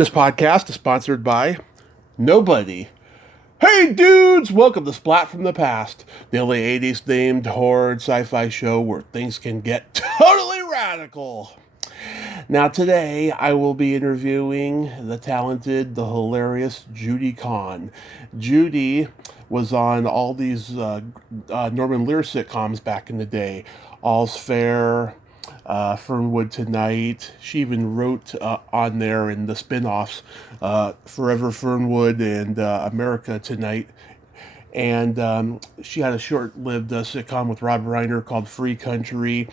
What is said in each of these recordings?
This podcast is sponsored by nobody. Hey dudes, welcome to Splat from the Past, the only 80s themed horror and sci-fi show where things can get totally radical. Now today I will be interviewing the talented, the hilarious Judy Kahan. Judy was on all these Norman Lear sitcoms back in the day. All's Fair, Fernwood Tonight. She even wrote on there in the spin-offs Forever Fernwood and America Tonight. And she had a short-lived sitcom with Rob Reiner called Free Country.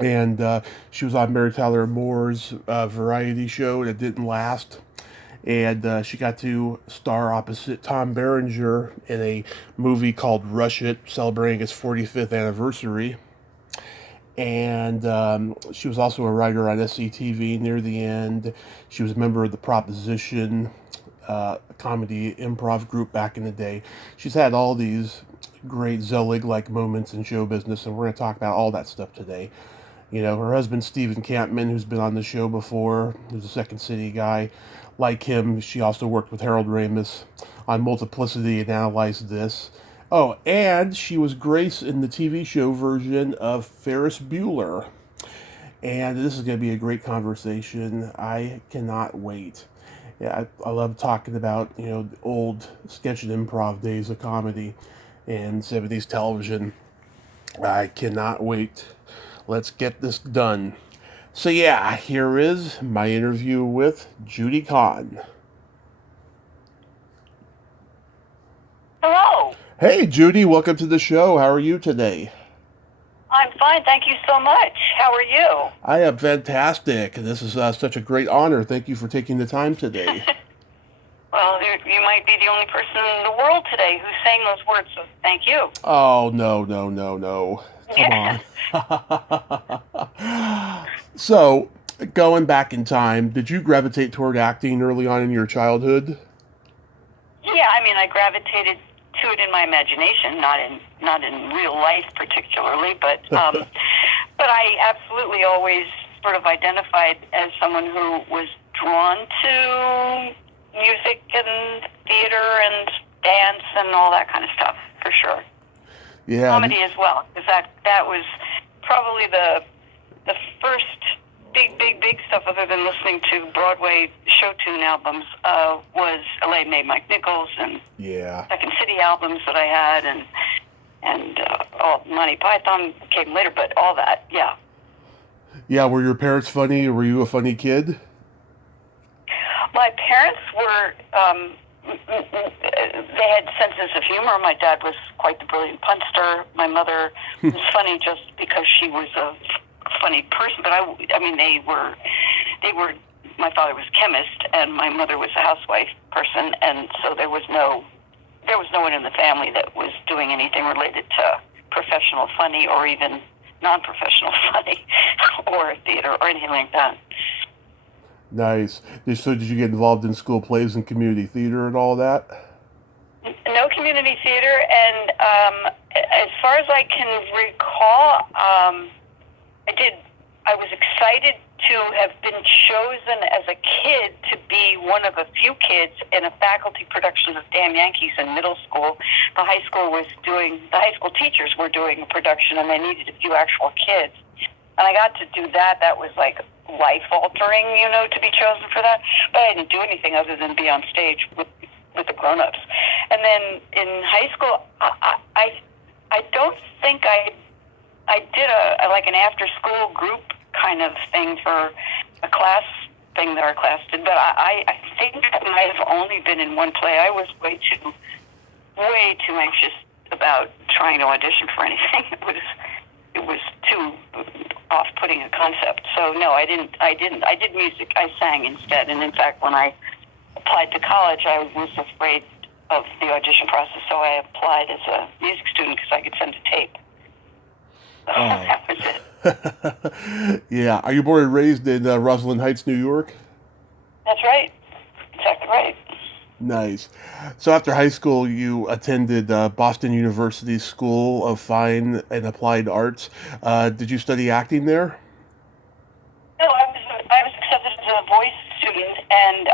And she was on Mary Tyler Moore's variety show that didn't last. And she got to star opposite Tom Berenger in a movie called Rush It, celebrating its 45th anniversary. And she was also a writer on SCTV near the end. She was a member of the Proposition comedy improv group back in the day. She's had all these great Zelig-like moments in show business, and we're going to talk about all that stuff today. You know, her husband, Stephen Campman, who's been on the show before, who's a Second City guy. Like him, she also worked with Harold Ramis on Multiplicity and Analyze This. Oh, and she was Grace in the TV show version of Ferris Bueller. And this is going to be a great conversation. I cannot wait. Yeah, I love talking about, you know, the old sketch and improv days of comedy and 70s television. I cannot wait. Let's get this done. So yeah, here is my interview with Judy Kahan. Hello. Hey Judy, welcome to the show. How are you today? I'm fine, thank you so much. How are you? I am fantastic. This is such a great honor. Thank you for taking the time today. Well, you might be the only person in the world today who's saying those words, so thank you. Oh, no. Come on. So, going back in time, did you gravitate toward acting early on in your childhood? Yeah, I mean, I gravitated to it in my imagination, not in real life particularly, but I absolutely always sort of identified as someone who was drawn to music and theater and dance and all that kind of stuff, for sure. Yeah. Comedy as well, because that was probably the first big stuff, other than listening to Broadway show tune albums, was L.A. Made Mike Nichols and Second City albums that I had, and Monty Python came later, but all that, yeah. Yeah, were your parents funny, or were you a funny kid? My parents were, they had senses of humor. My dad was quite the brilliant punster. My mother was funny just because she was a funny person, but I mean, they were, my father was a chemist and my mother was a housewife person, and so there was no one in the family that was doing anything related to professional funny or even non-professional funny or theater or anything like that. Nice. So did you get involved in school plays and community theater and all that? No community theater, and as far as I can recall, I was excited to have been chosen as a kid to be one of a few kids in a faculty production of Damn Yankees in middle school. The high school teachers were doing a production, and they needed a few actual kids. And I got to do that. That was like life-altering, you know, to be chosen for that. But I didn't do anything other than be on stage with the grown-ups. And then in high school, I don't think I did an after-school group kind of thing for a class thing that our class did. But I think that might have only been in one play. I was way too anxious about trying to audition for anything. It was too off-putting a concept. So no, I didn't. I did music. I sang instead. And in fact, when I applied to college, I was afraid of the audition process, so I applied as a music student because I could send a tape. So that was it. Yeah. Are you born and raised in Rosslyn Heights, New York? That's right. Exactly right. Nice. So after high school, you attended Boston University School of Fine and Applied Arts. Did you study acting there? No, I was accepted as a voice student, and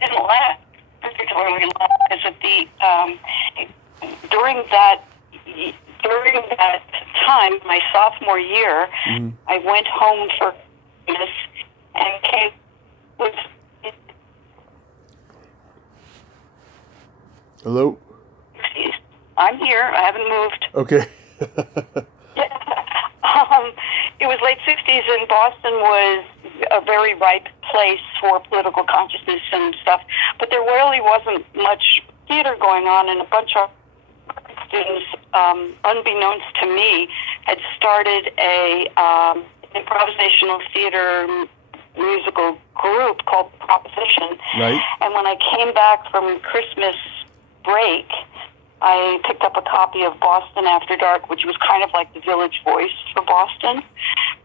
didn't last particularly long because of during that time, my sophomore year, I went home for Christmas and came with. Hello? I'm here. I haven't moved. Okay. It was late 60s, and Boston was a very ripe place for political consciousness and stuff, but there really wasn't much theater going on, and a bunch of students, unbeknownst to me, had started a improvisational theater musical group called Proposition. Right. And when I came back from Christmas break, I picked up a copy of Boston After Dark, which was kind of like the Village Voice for Boston,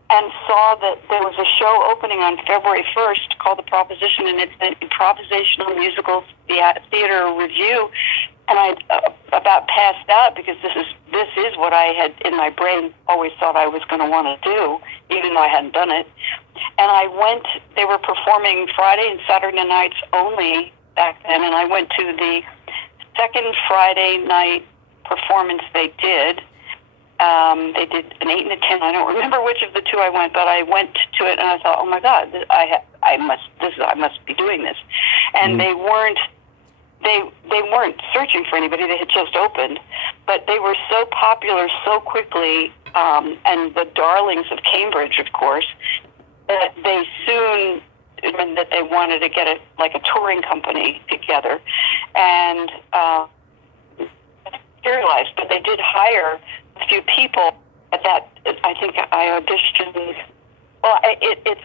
and saw that there was a show opening on February 1st called The Proposition, and it's an improvisational musical theater review. And I about passed out because this is what I had in my brain always thought I was going to want to do, even though I hadn't done it. And I went. They were performing Friday and Saturday nights only back then, and I went to the second Friday night performance they did. They did an 8 and a 10. I don't remember which of the two I went, but I went to it and I thought, oh my God, I must be doing this. And they weren't searching for anybody. They had just opened, but they were so popular so quickly, and the darlings of Cambridge, of course, that they soon. That they wanted to get a touring company together, and materialized. But they did hire a few people at that. I think I auditioned. Well, it's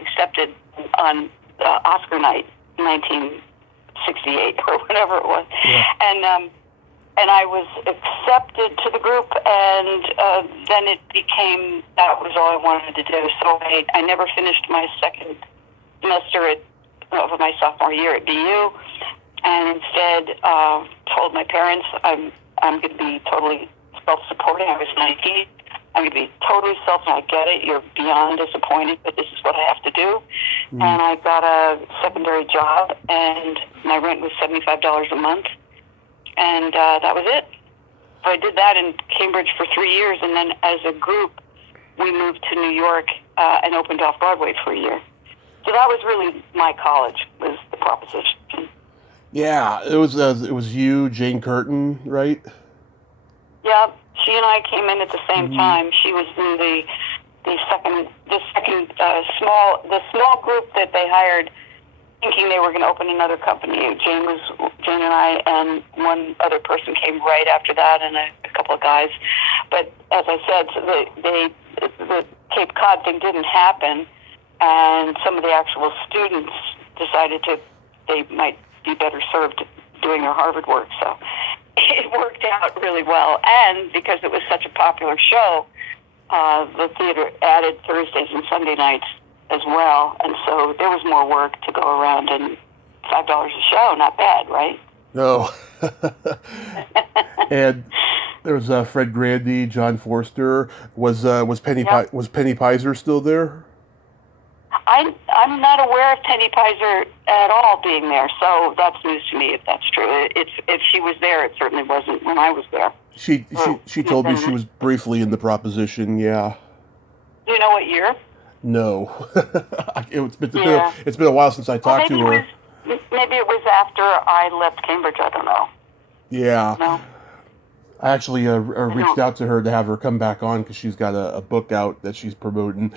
accepted on Oscar night, 1968 or whatever it was, and I was accepted to the group, and then it became that was all I wanted to do. So I never finished my second semester of my sophomore year at BU, and instead told my parents I'm going to be totally self-supporting. I was 19. I'm going to be totally I get it. You're beyond disappointed, but this is what I have to do. And I got a secondary job, and my rent was $75 a month. And that was it. So I did that in Cambridge for 3 years, and then as a group, we moved to New York and opened off-Broadway for a year. So that was really my college, was the Proposition. Yeah, it was you, Jane Curtin, right? Yeah, she and I came in at the same time. She was in the second small group that they hired, thinking they were going to open another company. Jane and I and one other person came right after that, and a couple of guys. But as I said, so the Cape Cod thing didn't happen, and some of the actual students decided they might be better served doing their Harvard work. So it worked out really well, and because it was such a popular show, the theater added Thursdays and Sunday nights as well, and so there was more work to go around, and $5 a show, not bad, right? No. And there was Fred Grandy, John Forster. Was Penny Pizer still there? I'm not aware of Penny Pizer at all being there, so that's news to me if that's true. If she was there, it certainly wasn't when I was there. She told me she was briefly in the Proposition. Yeah. Do you know what year? No. It's been a while since I talked to her. Maybe it was after I left Cambridge. I don't know. Yeah. No. I actually reached out to her to have her come back on because she's got a book out that she's promoting.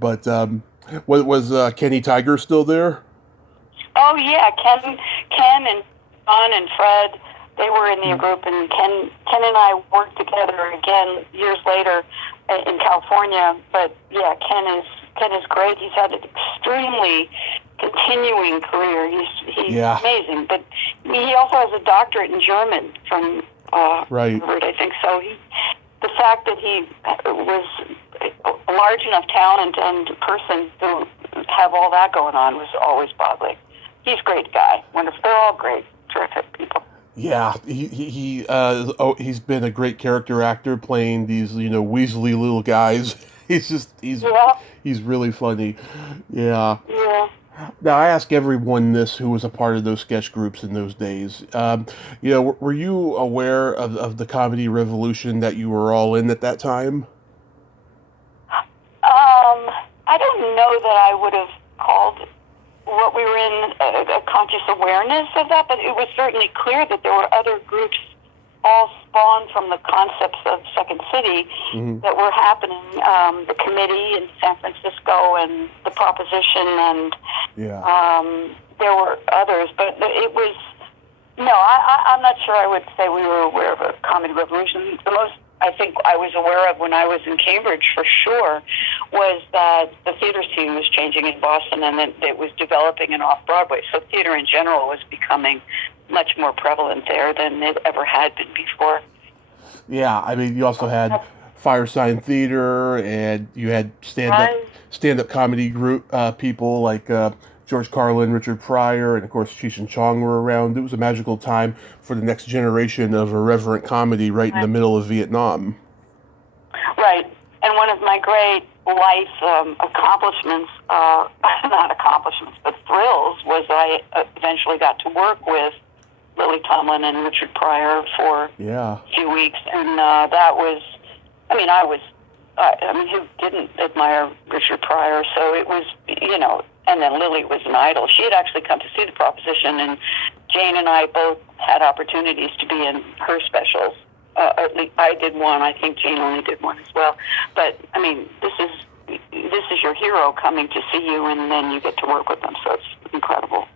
But was Kenny Tiger still there? Oh yeah, Ken and John and Fred, they were in the group, and Ken and I worked together again years later in California. But yeah, Ken is great. He's had an extremely continuing career. He's amazing. But he also has a doctorate in German from Harvard, I think. So the fact that he was a large enough talent and person to have all that going on was always boggling. He's a great guy. Wonderful. They're all great, terrific people. Yeah, he's been a great character actor playing these weaselly little guys. He's really funny. Yeah. Yeah. Now, I ask everyone this who was a part of those sketch groups in those days. Were you aware of the comedy revolution that you were all in at that time? I don't know that I would have called what we were in a conscious awareness of that, but it was certainly clear that there were other groups all spawned from the concepts of Second City that were happening. The committee in San Francisco and the proposition, and there were others, but it was, no, I'm not sure I would say we were aware of a comedy revolution. The most I think I was aware of when I was in Cambridge, for sure, was that the theater scene was changing in Boston, and that it was developing in off-Broadway. So theater in general was becoming much more prevalent there than it ever had been before. Yeah, I mean, you also had Firesign Theater, and you had stand-up comedy group people like George Carlin, Richard Pryor, and of course Cheech and Chong were around. It was a magical time for the next generation of irreverent comedy right in the middle of Vietnam. Right. And one of my great life accomplishments, not accomplishments, but thrills, was I eventually got to work with Lily Tomlin and Richard Pryor for a few weeks. And that was, I mean, who didn't admire Richard Pryor? So it was, and then Lily was an idol. She had actually come to see the proposition, and Jane and I both had opportunities to be in her specials. At least I did one. I think Jane only did one as well. But I mean, this is your hero coming to see you, and then you get to work with them. So it's incredible.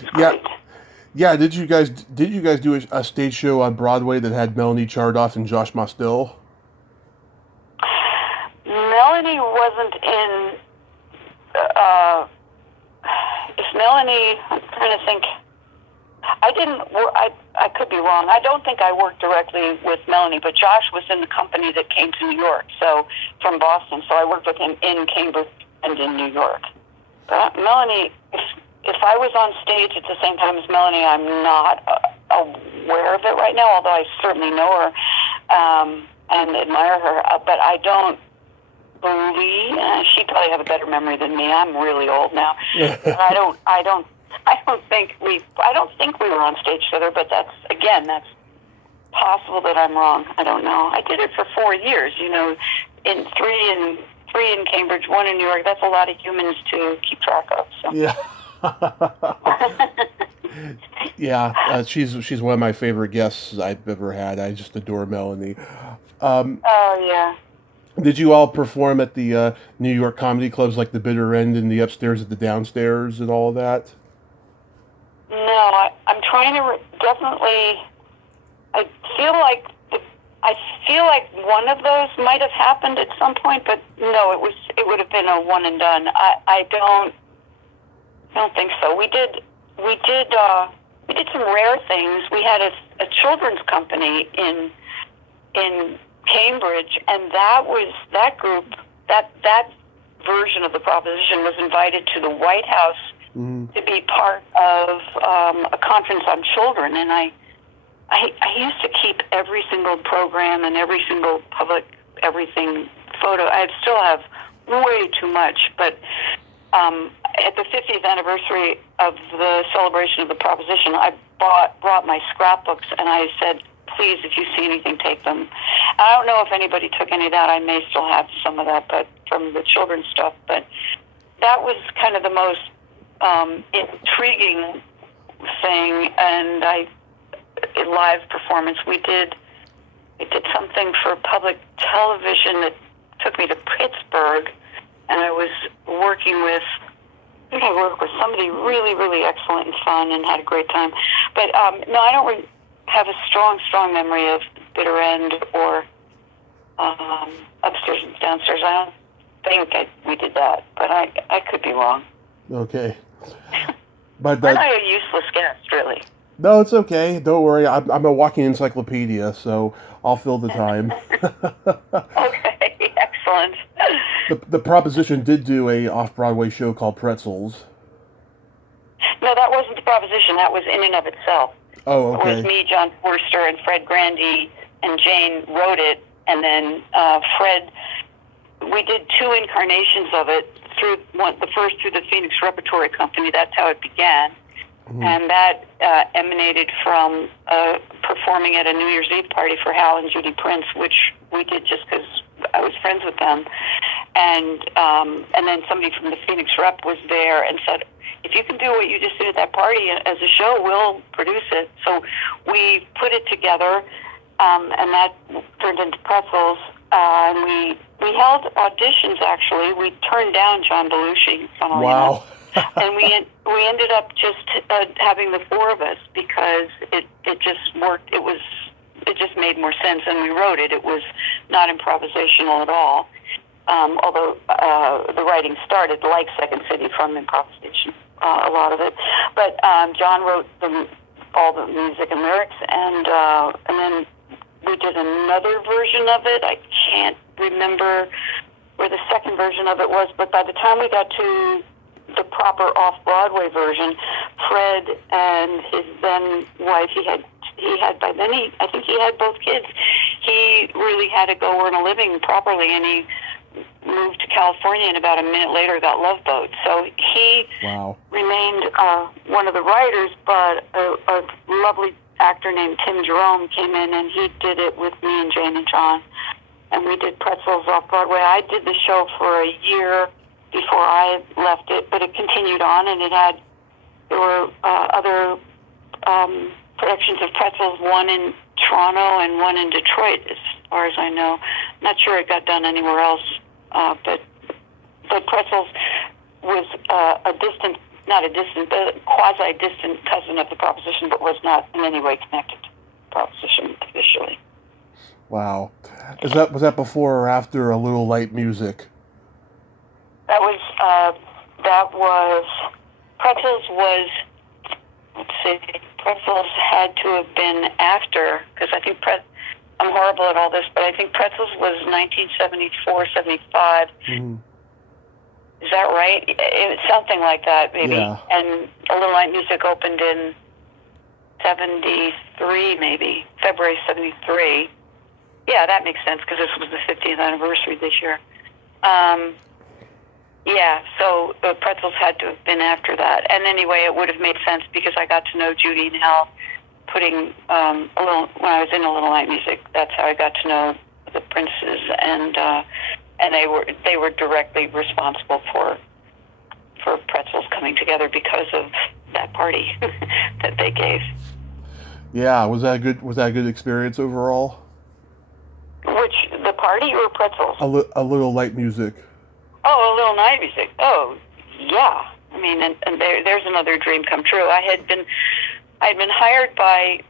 It's great. Yeah. Did you guys do a stage show on Broadway that had Melanie Chardoff and Josh Mostel? Melanie wasn't in. Is Melanie? I'm trying to think. I didn't. I could be wrong. I don't think I worked directly with Melanie, but Josh was in the company that came to New York, so from Boston. So I worked with him in Cambridge and in New York. But Melanie, if I was on stage at the same time as Melanie, I'm not aware of it right now. Although I certainly know her and admire her, but I don't believe she'd probably have a better memory than me. I'm really old now. I don't think we were on stage together, but that's possible that I'm wrong. I don't know. I did it for 4 years, in three in Cambridge, one in New York. That's a lot of humans to keep track of. So. Yeah. She's one of my favorite guests I've ever had. I just adore Melanie. Did you all perform at the New York comedy clubs like the Bitter End and the Upstairs at the Downstairs and all that? No, I'm trying to definitely. I feel like one of those might have happened at some point, but no, it would have been a one and done. I don't think so. We did some rare things. We had a children's company in Cambridge, and that group, that version of the proposition was invited to the White House to be part of a conference on children, and I used to keep every single program and every single everything photo. I still have way too much, but at the 50th anniversary of the celebration of the proposition, I brought my scrapbooks, and I said, please, if you see anything, take them. I don't know if anybody took any of that. I may still have some of that, but from the children's stuff. But that was kind of the most intriguing thing. And live performance. We did something for public television that took me to Pittsburgh, and I was working with. I think I worked with somebody really, really excellent and fun, and had a great time. But no, I don't have a strong memory of Bitter End or Upstairs and Downstairs. I don't think we did that, but I could be wrong. Okay. But I'm not a useless guest, really. No, it's okay. Don't worry. I'm a walking encyclopedia, so I'll fill the time. Okay, excellent. The proposition did do a off-Broadway show called Pretzels. No, that wasn't the proposition. That was in and of itself. Oh, okay. It was me, John Forster, and Fred Grandy, and Jane wrote it, and then Fred. We did 2 incarnations of it the first through the Phoenix Repertory Company. That's how it began. And that emanated from performing at a New Year's Eve party for Hal and Judy Prince, which we did just because I was friends with them. And then somebody from the Phoenix Rep was there and said, if you can do what you just did at that party as a show, we'll produce it. So we put it together, and that turned into Pretzels. And we held auditions, actually. We turned down John Belushi, funnily enough. And we ended up just having the four of us because it just worked. It just made more sense, and we wrote it. It was not improvisational at all, although the writing started like Second City from improvisation, a lot of it. But John wrote all the music and lyrics, and then we did another version of it. I can't remember where the second version of it was, but by the time we got to the proper off-Broadway version, Fred and his then wife, he had by then, I think he had both kids. He really had to go earn a living properly, and he moved to California, and about a minute later got Love Boat. So he remained one of the writers, but a lovely actor named Tim Jerome came in, and he did it with me and Jane and John, and we did Pretzels off-Broadway. I did the show for a year before I left it, but it continued on, and there were other productions of Pretzels, one in Toronto and one in Detroit, as far as I know. Not sure it got done anywhere else, but Pretzels was but quasi-distant cousin of the Proposition, but was not in any way connected to the Proposition officially. Wow. Was that before or after A Little Light Music? Pretzels was, let's see, Pretzels had to have been after, because I think I'm horrible at all this, but I think Pretzels was 1974, 75. Mm-hmm. Is that right? It's something like that, maybe. Yeah. And A Little Light Music opened in 73, maybe, February 73. Yeah, that makes sense, because this was the 50th anniversary this year. Yeah, so Pretzels had to have been after that. And anyway, it would have made sense because I got to know Judy and Hal when I was in A Little Light Music. That's how I got to know the Princes, and they were directly responsible for Pretzels coming together because of that party that they gave. Yeah, was that a good experience overall? Which, the party or Pretzels? A Little Light Music. Oh, A Little Night Music. Oh, yeah. I mean, and there's another dream come true. I had been hired by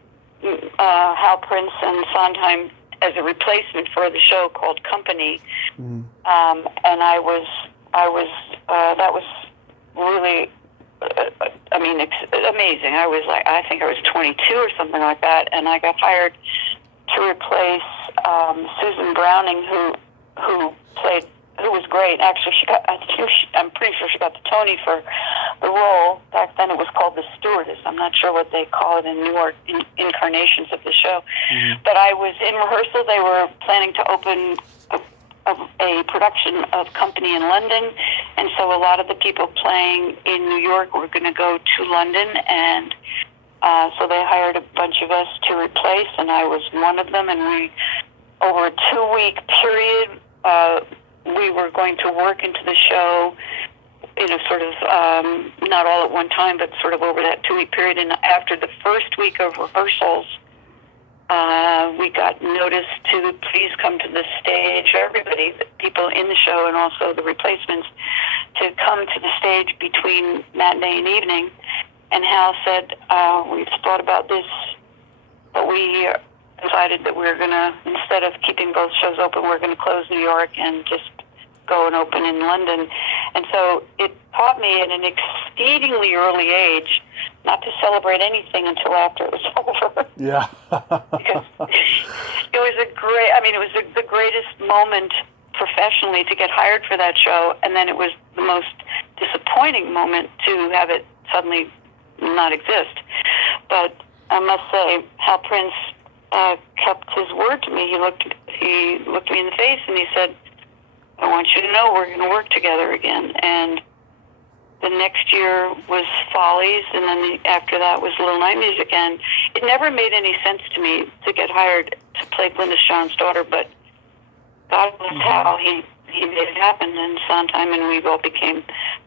Hal Prince and Sondheim as a replacement for the show called Company, and that was really, amazing. I think I was 22 or something like that, and I got hired to replace Susan Browning, who was great. Actually, I'm pretty sure she got the Tony for the role. Back then it was called The Stewardess. I'm not sure what they call it in newer incarnations of the show. Mm-hmm. But I was in rehearsal. They were planning to open a production of Company in London, and so a lot of the people playing in New York were going to go to London, and so they hired a bunch of us to replace, and I was one of them, and we, over a 2-week period, we were going to work into the show, sort of, not all at one time, but sort of over that 2-week period. And after the first week of rehearsals, we got notice to please come to the stage, everybody, the people in the show and also the replacements, to come to the stage between matinee and evening. And Hal said, we've thought about this, but we decided that we're going to, instead of keeping both shows open, we're going to close New York and just go and open in London. And so it taught me at an exceedingly early age not to celebrate anything until after it was over. Yeah. Because it was it was the greatest moment professionally to get hired for that show, and then it was the most disappointing moment to have it suddenly not exist. But I must say, Hal Prince kept his word to me. He looked me in the face and he said, I want you to know we're going to work together again. And the next year was Follies, and then after that was Little Night Music. And it never made any sense to me to get hired to play Glynis John's daughter, but God knows how he made it happen in Sondheim, and we all became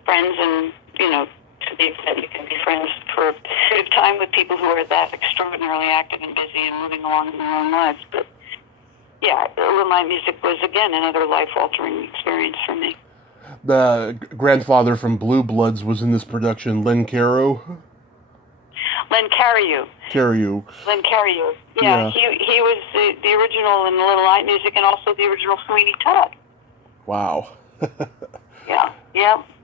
friends. And, you know, to the extent you can be friends for a period of time with people who are that extraordinarily active and busy and moving along in their own lives. But, yeah, Little Night Music was, again, another life-altering experience for me. The grandfather from Blue Bloods was in this production, Len Cariou. Len Cariou. Len Cariou. Yeah, he was the original in Little Night Music and also the original Sweeney Todd. Wow. Yeah.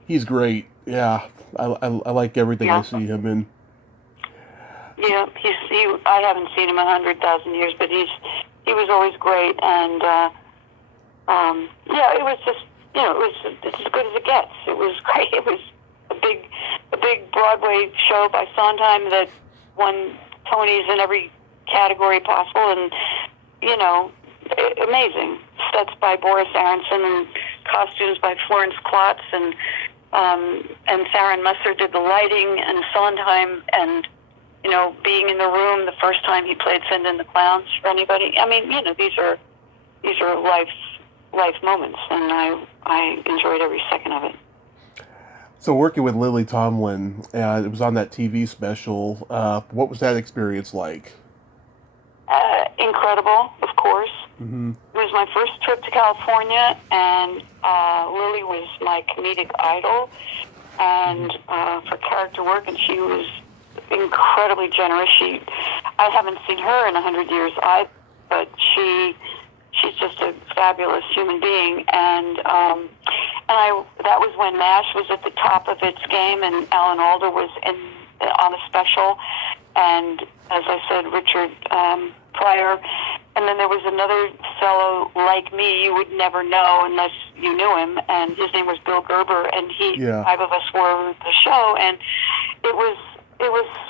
He's great. Yeah, I like everything I see him in. Yeah, I haven't seen him 100,000 years, but he was always great, and it was just, you know, it's as good as it gets. It was great. It was a big Broadway show by Sondheim that won Tonys in every category possible, and, you know, amazing. Sets by Boris Aronson and costumes by Florence Klotz, and Theron Musser did the lighting, and Sondheim, and, you know, being in the room the first time he played Send in the Clowns for anybody. I mean, you know, these are life moments, and I enjoyed every second of it. So working with Lily Tomlin, it was on that TV special. What was that experience like? Incredible, of course. Mm-hmm. It was my first trip to California, and Lily was my comedic idol, and for character work, and she was incredibly generous. I haven't seen her in 100 years, but she's just a fabulous human being, and that was when MASH was at the top of its game, and Alan Alda was on a special, and as I said, Richard Pryor, and then there was another fellow like me you would never know unless you knew him, and his name was Bill Gerber, and five of us were the show, and it was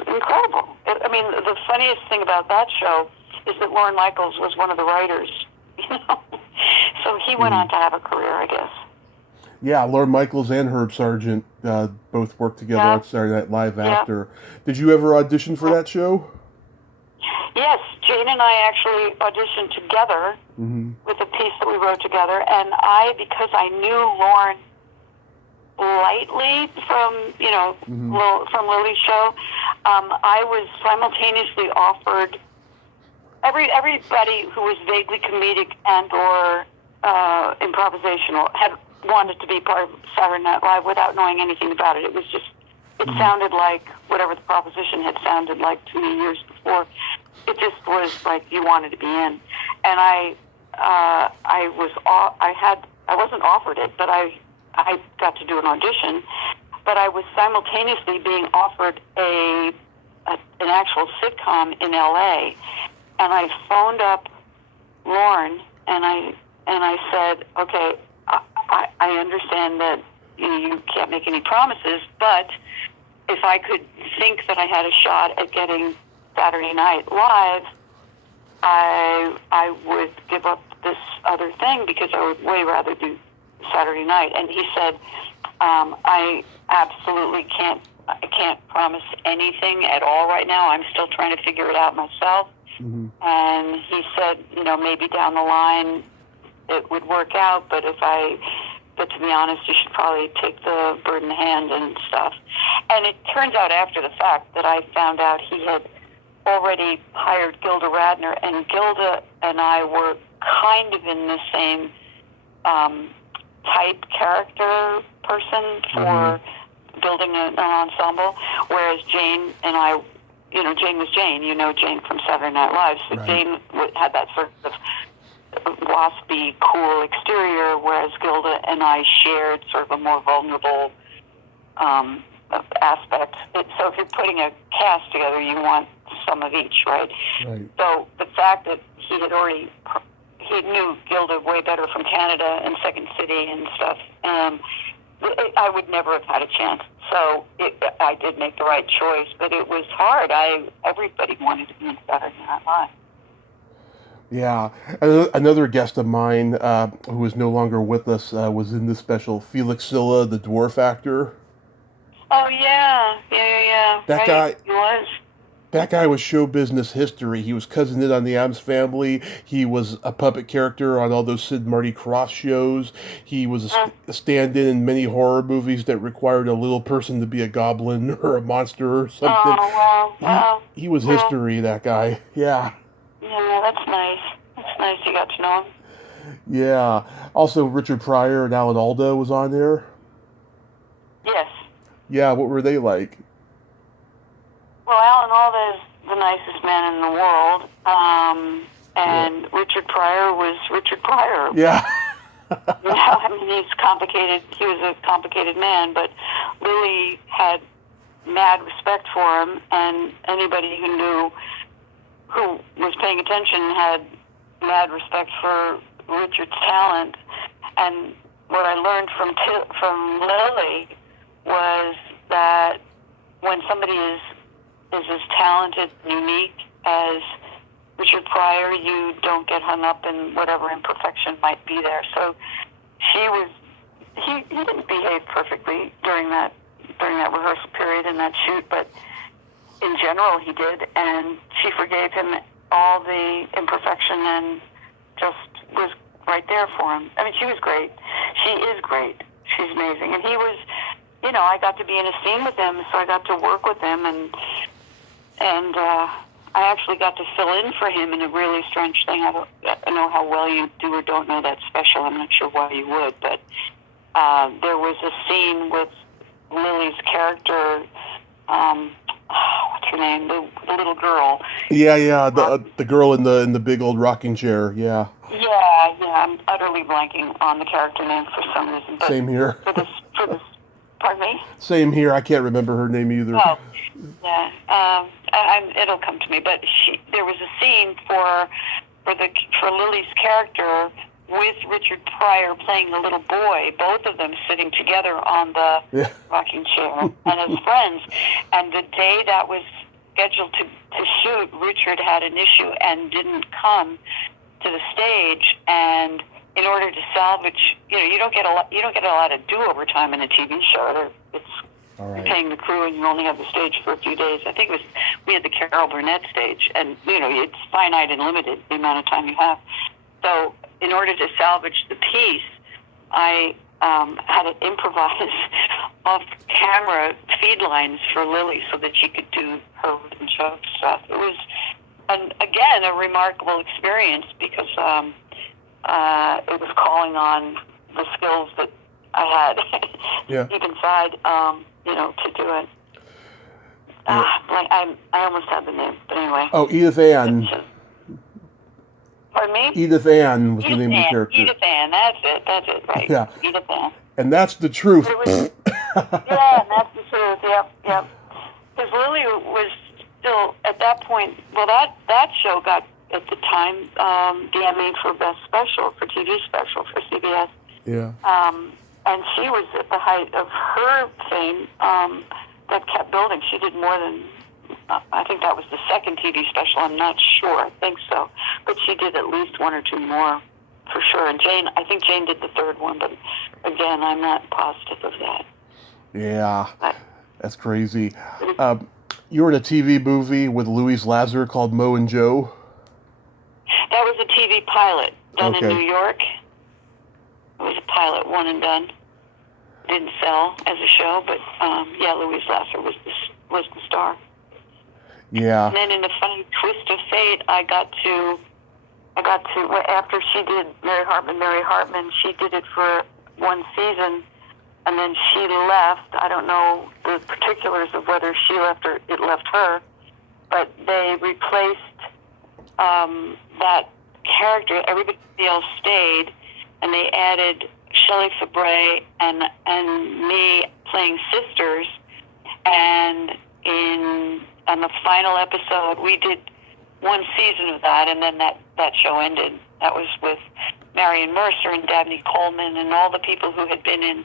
incredible. I mean, the funniest thing about that show is that Lorne Michaels was one of the writers, you know, so he went on to have a career, I guess. Yeah, Lorne Michaels and Herb Sargent both worked together on Saturday Night Live after. Did you ever audition for that show? Yes, Jane and I actually auditioned together with a piece that we wrote together, and because I knew Lorne lightly from, you know, from Lily's show, I was simultaneously offered, everybody who was vaguely comedic and or improvisational had wanted to be part of Saturday Night Live without knowing anything about it. It was just, it sounded like whatever the proposition had sounded like to me years before. It just was like you wanted to be in. And I wasn't offered it, but I got to do an audition, but I was simultaneously being offered an actual sitcom in LA, and I phoned up Lorne, and I said, okay, I understand that you can't make any promises, but if I could think that I had a shot at getting Saturday Night Live, I would give up this other thing because I would way rather do Saturday night. And he said, I absolutely can't promise anything at all right now. I'm still trying to figure it out myself. And he said, you know, maybe down the line it would work out, but to be honest, you should probably take the bird in the hand and stuff. And it turns out after the fact that I found out he had already hired Gilda Radner, and Gilda and I were kind of in the same type character person for building an ensemble, whereas Jane and I, you know, Jane was Jane, you know Jane from Saturday Night Live, so Jane had that sort of waspy, cool exterior, whereas Gilda and I shared sort of a more vulnerable aspect. So if you're putting a cast together, you want some of each, right? So the fact that he knew Gilda way better from Canada and Second City and stuff, I would never have had a chance. So I did make the right choice, but it was hard. Everybody wanted to be in Saturday Night Live. Yeah. Another guest of mine who is no longer with us was in this special, Felix Silla, the dwarf actor. Oh yeah. That Right, guy, he was. that guy was show business history. He was cousin in on the Addams Family. He was a puppet character on all those Sid and Marty Krofft shows. He was Mm. a stand-in in many horror movies that required a little person to be a goblin or a monster or something. Oh wow, wow. He was Well, history. That guy. Yeah. yeah, that's nice. That's nice you got to know him. Yeah. Also, Richard Pryor and Alan Alda was on there. Yes. Yeah. What were they like? Well, Alan Alda is the nicest man in the world, Yeah. and Richard Pryor was Richard Pryor. Yeah. I mean, he's complicated. He was a complicated man, but Lily had mad respect for him, and anybody who was paying attention had mad respect for Richard's talent. And what I learned from Lily was that when somebody is as talented and unique as Richard Pryor, you don't get hung up in whatever imperfection might be there. So he didn't behave perfectly during that rehearsal period and that shoot, but in general he did, and she forgave him all the imperfection and just was right there for him. I mean, she was great. She is great. She's amazing. And he was, I got to be in a scene with him, so I got to work with him, and I actually got to fill in for him in a really strange thing. I don't know how well you do or don't know that special. I'm not sure why you would, but there was a scene with Lily's character, what's her name? The little girl. Yeah. The girl in the big old rocking chair. Yeah. Yeah. I'm utterly blanking on the character name for some reason. But Same here. For this, pardon me? Same here. I can't remember her name either. Oh, yeah. It'll come to me. But there was a scene for Lily's character with Richard Pryor playing the little boy, both of them sitting together on the rocking chair and as friends. And the day that was scheduled to shoot, Richard had an issue and didn't come to the stage. And in order to salvage, you don't get a lot of do-over time in a TV show. It's Right. Paying the crew, and you only have the stage for a few days. I think we had the Carol Burnett stage, and it's finite and limited the amount of time you have. So in order to salvage the piece, I had to improvise off-camera feed lines for Lily so that she could do her written show stuff. It was, again, a remarkable experience because it was calling on the skills that I had deep inside, to do it. I almost had the name, but anyway. Oh, Edith Ann. Pardon me? Edith Ann was the name of the character. Edith Ann, that's it, right. Yeah. Edith Ann. And that's the truth. Yeah, and that's the truth, yep. Because Lily was still, at that point, well, that show got, at the time, the Emmy for Best Special, for TV Special, for CBS. Yeah. And she was at the height of her fame that kept building. She did more than, I think that was the second TV special. I'm not sure. I think so. But she did at least one or two more for sure. And I think Jane did the third one. But again, I'm not positive of that. Yeah. That's crazy. You were in a TV movie with Louise Lasser called Mo and Joe. That was a TV pilot done in New York. It was a pilot, one and done. Didn't sell as a show, but Louise Lasser was the star. Yeah. And then in a funny twist of fate, I got to after she did Mary Hartman, she did it for one season, and then she left. I don't know the particulars of whether she left or it left her, but they replaced that character. Everybody else stayed, and they added Shelley Fabre and me playing sisters. And on the final episode, we did one season of that, and then that show ended. That was with Marion Mercer and Dabney Coleman and all the people who had been in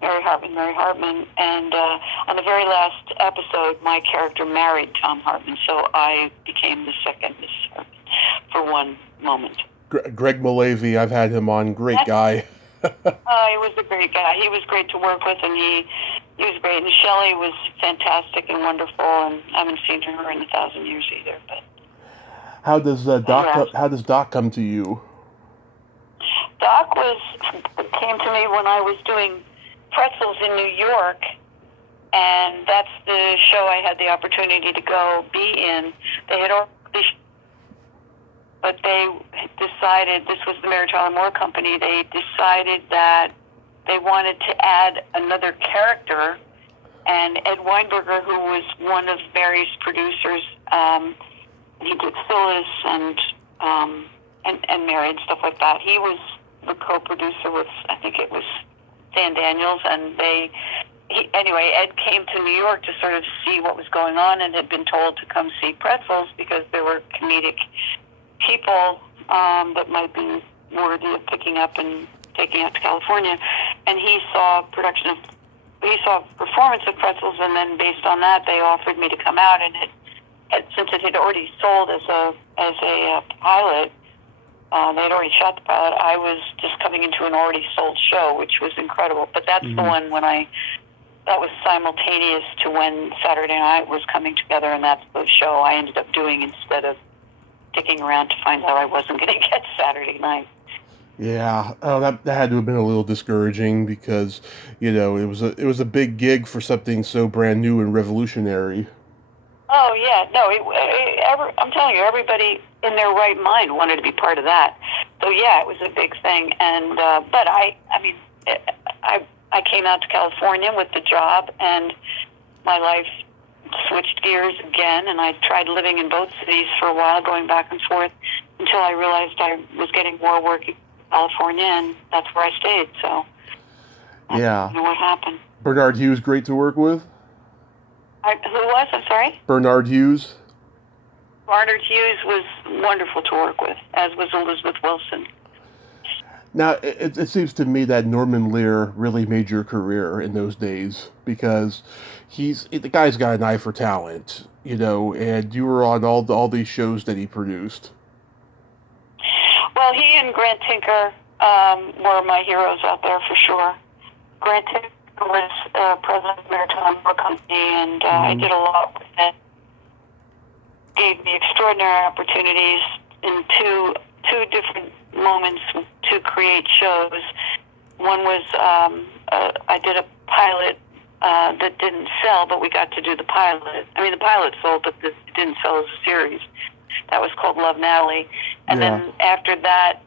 Mary Hartman. And on the very last episode, my character married Tom Hartman, so I became the second Mrs. Hartman. for one moment. Greg Malavy, I've had him on. Great guy. He was a great guy. He was great to work with, and he was great. And Shelley was fantastic and wonderful, and I haven't seen her in 1,000 years either. But how does Doc come to you? Doc came to me when I was doing Pretzels in New York, and that's the show I had the opportunity to go be in. They had already, but they decided, this was the Mary Tyler Moore Company, they decided that they wanted to add another character, and Ed Weinberger, who was one of Mary's producers, he did Phyllis and Mary and stuff like that. He was the co-producer with, I think it was Dan Daniels, and anyway, Ed came to New York to sort of see what was going on and had been told to come see Pretzels because there were comedic people that might be worthy of picking up and taking out to California. And he saw performance of Pretzels, and then based on that, they offered me to come out. And since it had already sold as a pilot, they had already shot the pilot. I was just coming into an already sold show, which was incredible. But that's the one that was simultaneous to when Saturday Night was coming together, and that's the show I ended up doing instead of sticking around to find out I wasn't going to get Saturday Night. Yeah, that had to have been a little discouraging because, it was a big gig for something so brand new and revolutionary. Oh yeah, no, I'm telling you, everybody in their right mind wanted to be part of that. So yeah, it was a big thing, and but I came out to California with the job, and my life switched gears again, and I tried living in both cities for a while, going back and forth, until I realized I was getting more work in California, and that's where I stayed. So yeah, what happened. Bernard Hughes, great to work with. Who was? I'm sorry? Bernard Hughes. Bernard Hughes was wonderful to work with, as was Elizabeth Wilson. Now, it seems to me that Norman Lear really made your career in those days because the guy's got an eye for talent, and you were on all these shows that he produced. Well, he and Grant Tinker were my heroes out there for sure. Grant Tinker was president of the Maritime Moore Company, and I did a lot with it. Gave me extraordinary opportunities in two different moments to create shows. One was I did a pilot that didn't sell, but we got to do the pilot. I mean, the pilot sold, but it didn't sell as a series. That was called Love Natalie. And then after that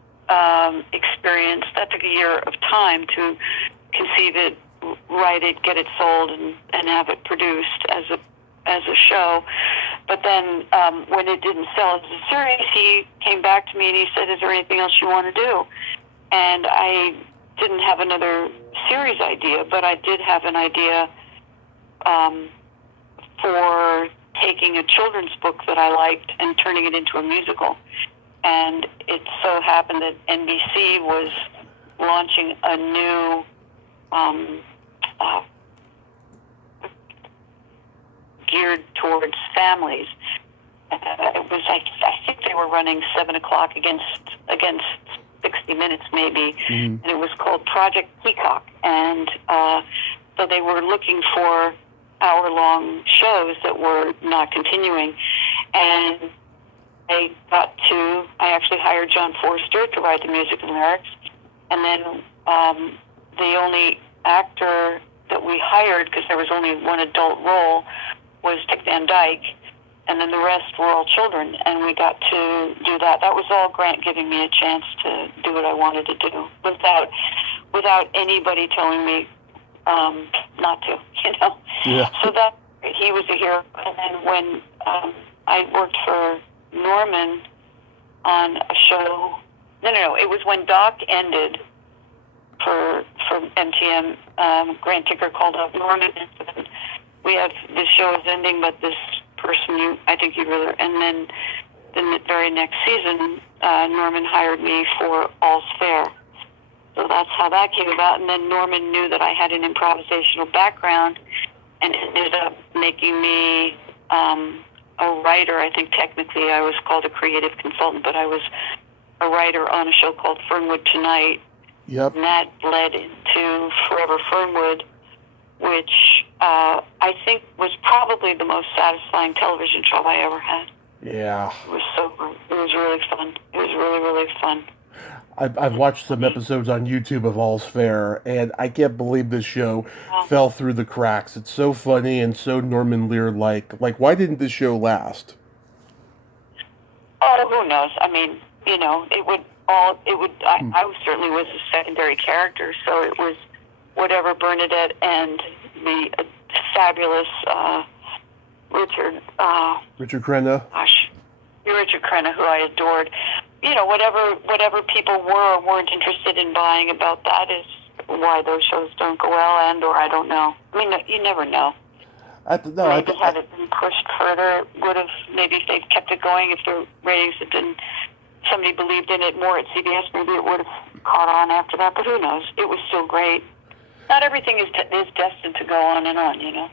experience, that took a year of time to conceive it, write it, get it sold, and have it produced as a show. But then when it didn't sell as a series, he came back to me and he said, "Is there anything else you want to do?" And I didn't have another series idea, but I did have an idea for taking a children's book that I liked and turning it into a musical. And it so happened that NBC was launching a new geared towards families. It was I think they were running 7 o'clock against 60 Minutes maybe, and it was called Project Peacock. And so they were looking for hour-long shows that were not continuing. And I actually hired John Forster to write the music and lyrics. And then the only actor that we hired, because there was only one adult role, was Dick Van Dyke. And then the rest were all children. And we got to do that. That was all Grant giving me a chance to do what I wanted to do without anybody telling me not to, Yeah. So that he was a hero. And then when I worked for Norman on a show, no, it was when Doc ended for MTM. Grant Tinker called up Norman and said, "We have this show is ending, but this person I think you'd really." And then the very next season, Norman hired me for All's Fair. So that's how that came about. And then Norman knew that I had an improvisational background and ended up making me a writer. I think technically I was called a creative consultant, but I was a writer on a show called Fernwood Tonight. Yep. And that led into Forever Fernwood, which I think was probably the most satisfying television show I ever had. Yeah. It was so great. It was really fun. It was really, really fun. I've watched some episodes on YouTube of All's Fair, and I can't believe this show fell through the cracks. It's so funny and so Norman Lear-like. Like, why didn't this show last? Oh, who knows? I mean, you know, I certainly was a secondary character, so it was whatever Bernadette and the fabulous Richard Crenna. Richard Crenna, who I adored. You know, whatever people were or weren't interested in buying about that is why those shows don't go well, or I don't know. I mean, you never know. Had it been pushed further, would have, maybe if they'd kept it going, if the ratings had been, somebody believed in it more at CBS, maybe it would have caught on after that, but who knows? It was still great. Not everything is destined to go on and on, you know?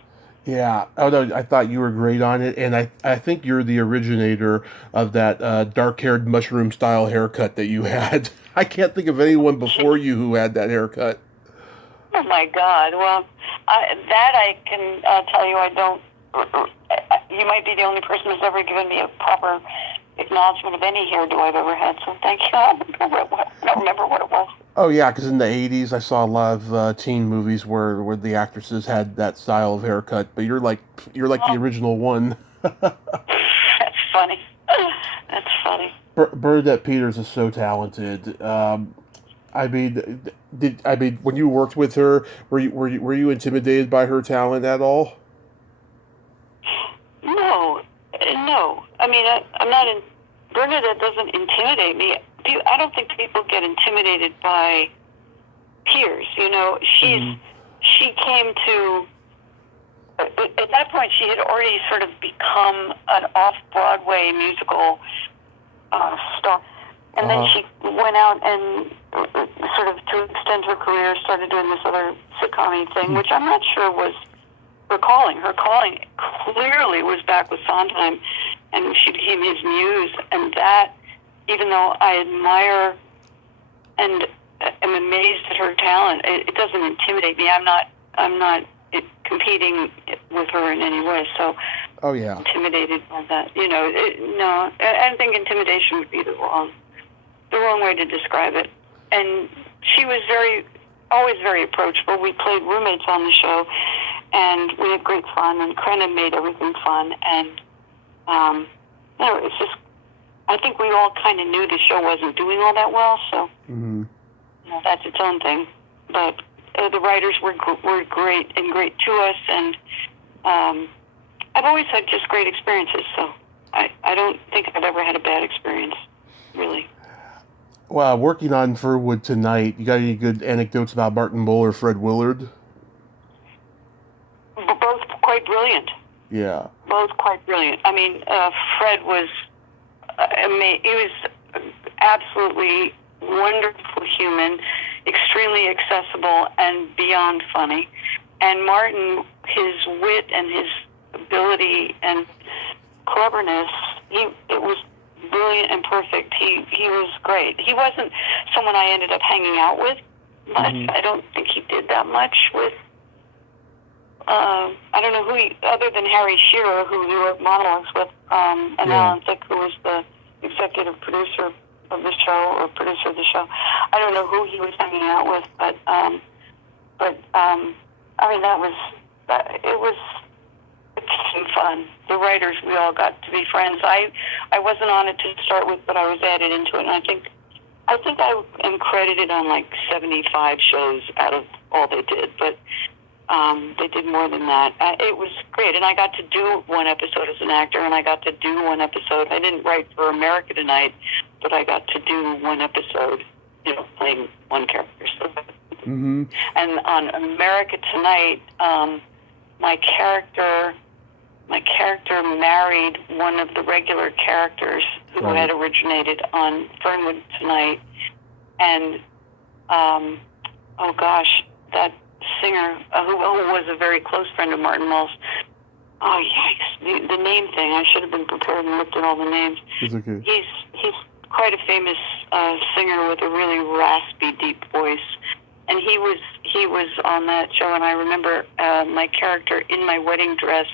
Yeah. Oh, no, I thought you were great on it, and I think you're the originator of that dark-haired mushroom-style haircut that you had. I can't think of anyone before you who had that haircut. Oh, my God. Well, I can tell you I don't... You might be the only person who's ever given me a proper acknowledgement of any hairdo I've ever had, so thank you. I don't remember what it was. Oh, yeah, because in the 80s, I saw a lot of teen movies where the actresses had that style of haircut, but you're like the original one. That's funny. That's funny. Bernadette Peters is so talented. I mean, when you worked with her, were you intimidated by her talent at all? No. I mean, I'm not in. Bernadette doesn't intimidate me. I don't think people get intimidated by peers. You know, she came to. At that point, she had already sort of become an off-Broadway musical star. And then she went out and sort of, to extend her career, started doing this other sitcom thing, which I'm not sure was her calling. Her calling clearly was back with Sondheim, and she became his muse. And that, even though I admire and am amazed at her talent, it doesn't intimidate me. I'm not competing with her in any way. So, intimidated by that, you know, no. I think intimidation would be the wrong way to describe it. And she was always very approachable. We played roommates on the show, and we had great fun, and Crenna made everything fun. And, you know, it's just, I think we all kind of knew the show wasn't doing all that well, so you know, that's its own thing. But the writers were great and great to us, and I've always had just great experiences, so I don't think I've ever had a bad experience, really. Well, working on Fernwood Tonight, you got any good anecdotes about Martin Mull or Fred Willard? Both quite brilliant. Yeah. Both quite brilliant. I mean, Fred was amazing. He was absolutely wonderful human, extremely accessible, and beyond funny. And Martin, his wit and his ability and cleverness, it was brilliant and perfect. He was great. He wasn't someone I ended up hanging out with much. I don't think he did that much with, I don't know who other than Harry Shearer, who he wrote monologues with, and Alan Thicke, who was the executive producer of the show, or producer of the show. I don't know who he was hanging out with, but I mean, it was fun. The writers, we all got to be friends. I wasn't on it to start with, but I was added into it, and I think I am credited on like 75 shows out of all they did, but they did more than that. It was great, and I got to do one episode as an actor, and I got to do one episode. I didn't write for America Tonight, but I got to do one episode, you know, playing one character. So. And on America Tonight, my character married one of the regular characters who had originated on Fernwood Tonight, and that singer who was a very close friend of Martin Mull's Oh, yikes. The name thing, I should have been prepared and looked at all the names. It's okay. He's quite a famous singer with a really raspy, deep voice. And he was on that show, and I remember my character in my wedding dress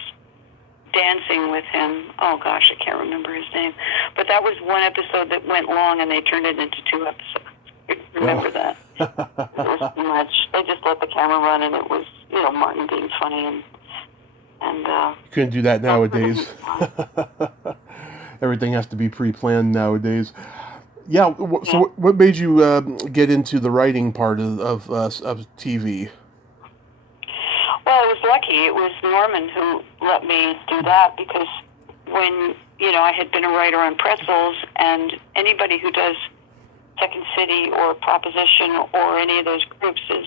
dancing with him. Oh, gosh, I can't remember his name. But that was one episode that went long, and they turned it into 2 episodes. I remember that. It was too much. They just let the camera run, and it was, Martin being funny. And you couldn't do that nowadays. Everything has to be pre-planned nowadays. Yeah. So, what made you get into the writing part of TV? Well, I was lucky. It was Norman who let me do that, because when, I had been a writer on Pretzels, and anybody who does Second City or Proposition or any of those groups is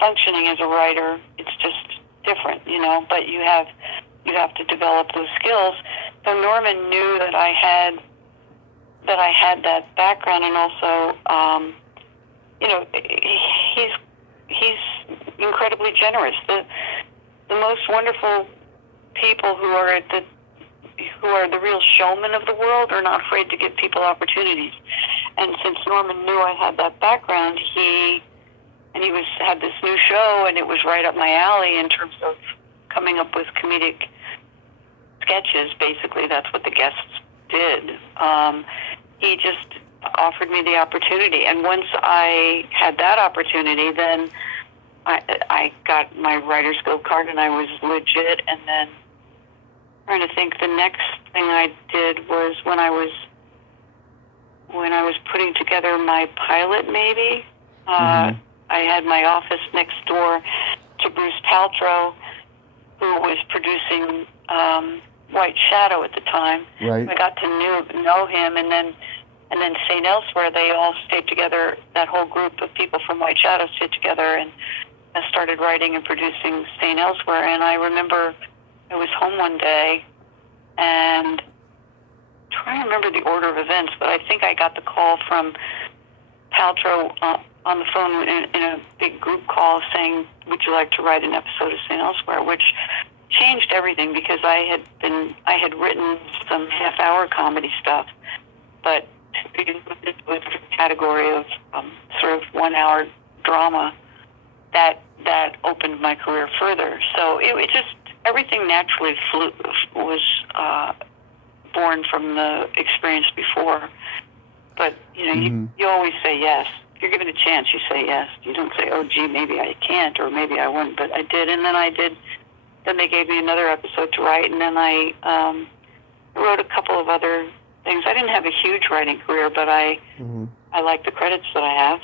functioning as a writer. It's just different, but you have to develop those skills. So Norman knew that I had that background, and also, he's incredibly generous. The most wonderful people who are the real showmen of the world are not afraid to give people opportunities. And since Norman knew I had that background, he had this new show, and it was right up my alley in terms of coming up with comedic sketches. Basically, that's what the guests did. He just offered me the opportunity, and once I had that opportunity, then I got my writer's guild card, and I was legit. And then, trying to think, the next thing I did was when I was putting together my pilot, maybe. I had my office next door to Bruce Paltrow, who was producing White Shadow at the time. Right. I got to know him, and then St. Elsewhere, they all stayed together. That whole group of people from White Shadow stayed together, and I started writing and producing St. Elsewhere. And I remember I was home one day, and trying to remember the order of events, but I think I got the call from Paltrow on the phone in a big group call saying, "Would you like to write an episode of St. Elsewhere?" Which changed everything, because I had written some half-hour comedy stuff, but it was a category of sort of 1-hour drama that opened my career further. So it just, everything naturally was born from the experience before. But you always say yes. If you're given a chance, you say yes. You don't say, "Oh, gee, maybe I can't," or "Maybe I wouldn't." But I did, and then I did. Then they gave me another episode to write, and then I wrote a couple of other things. I didn't have a huge writing career, but I like the credits that I have.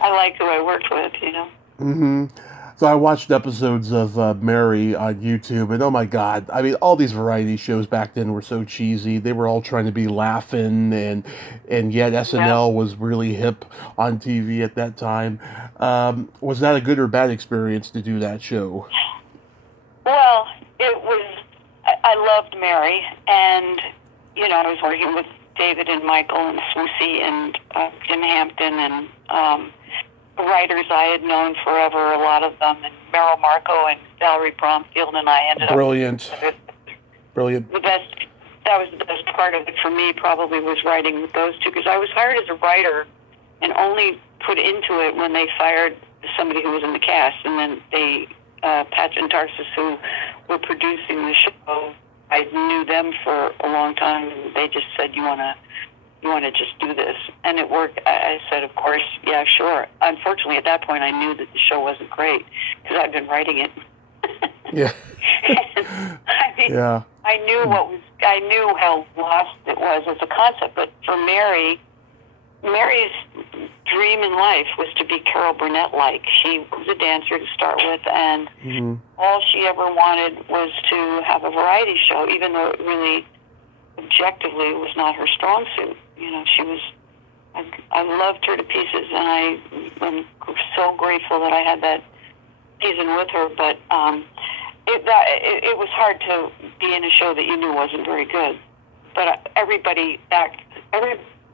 I like who I worked with, So I watched episodes of Mary on YouTube, and oh my God, I mean, all these variety shows back then were so cheesy. They were all trying to be laughing, and yet SNL was really hip on TV at that time. Was that a good or bad experience to do that show? Well, it was. I loved Mary, and I was working with David and Michael and Swoosie and Jim Hampton and writers I had known forever, a lot of them, and Meryl Marco and Valerie Bromfield, and I ended Brilliant. The best. That was the best part of it for me. Probably was writing with those two, because I was hired as a writer and only put into it when they fired somebody who was in the cast, and then they Patch and Tarsus, who were producing the show. I knew them for a long time, and they just said, "You want to just do this," and it worked. I said, "Of course, yeah, sure." Unfortunately, at that point, I knew that the show wasn't great, because I'd been writing it. Yeah. Yeah. I knew how lost it was as a concept. But for Mary's dream in life was to be Carol Burnett-like. She was a dancer to start with, and all she ever wanted was to have a variety show, even though it really, objectively, was not her strong suit. She was. I loved her to pieces, and I'm so grateful that I had that season with her. But it was hard to be in a show that you knew wasn't very good. But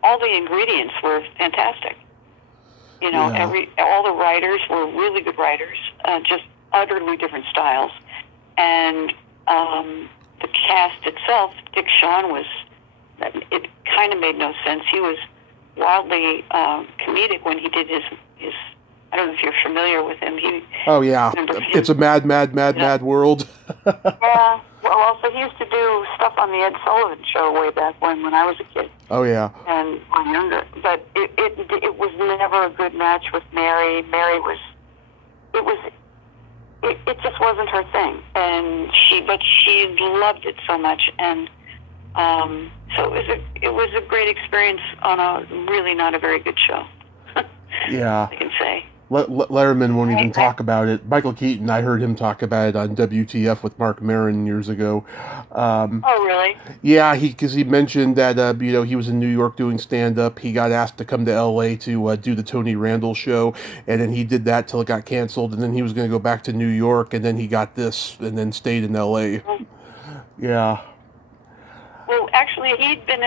all the ingredients were fantastic. All the writers were really good writers. Just utterly different styles. And the cast itself, Dick Shawn it kind of made no sense. He was wildly comedic when he did his. I don't know if you're familiar with him. Oh yeah, it's a mad world. Yeah. Well, also he used to do stuff on the Ed Sullivan Show way back when I was a kid. Oh yeah. And when younger, but it was never a good match with Mary. Mary was. It just wasn't her thing, and she loved it so much, and so it was a great experience on a really not a very good show. Yeah, I can say. Letterman won't even talk about it. Michael Keaton, I heard him talk about it on WTF with Mark Maron years ago. Oh, really? Yeah, because he mentioned that he was in New York doing stand-up. He got asked to come to L.A. to do the Tony Randall show, and then he did that till it got canceled, and then he was going to go back to New York, and then he got this, and then stayed in L.A. Mm-hmm. Yeah. Well, actually, he'd been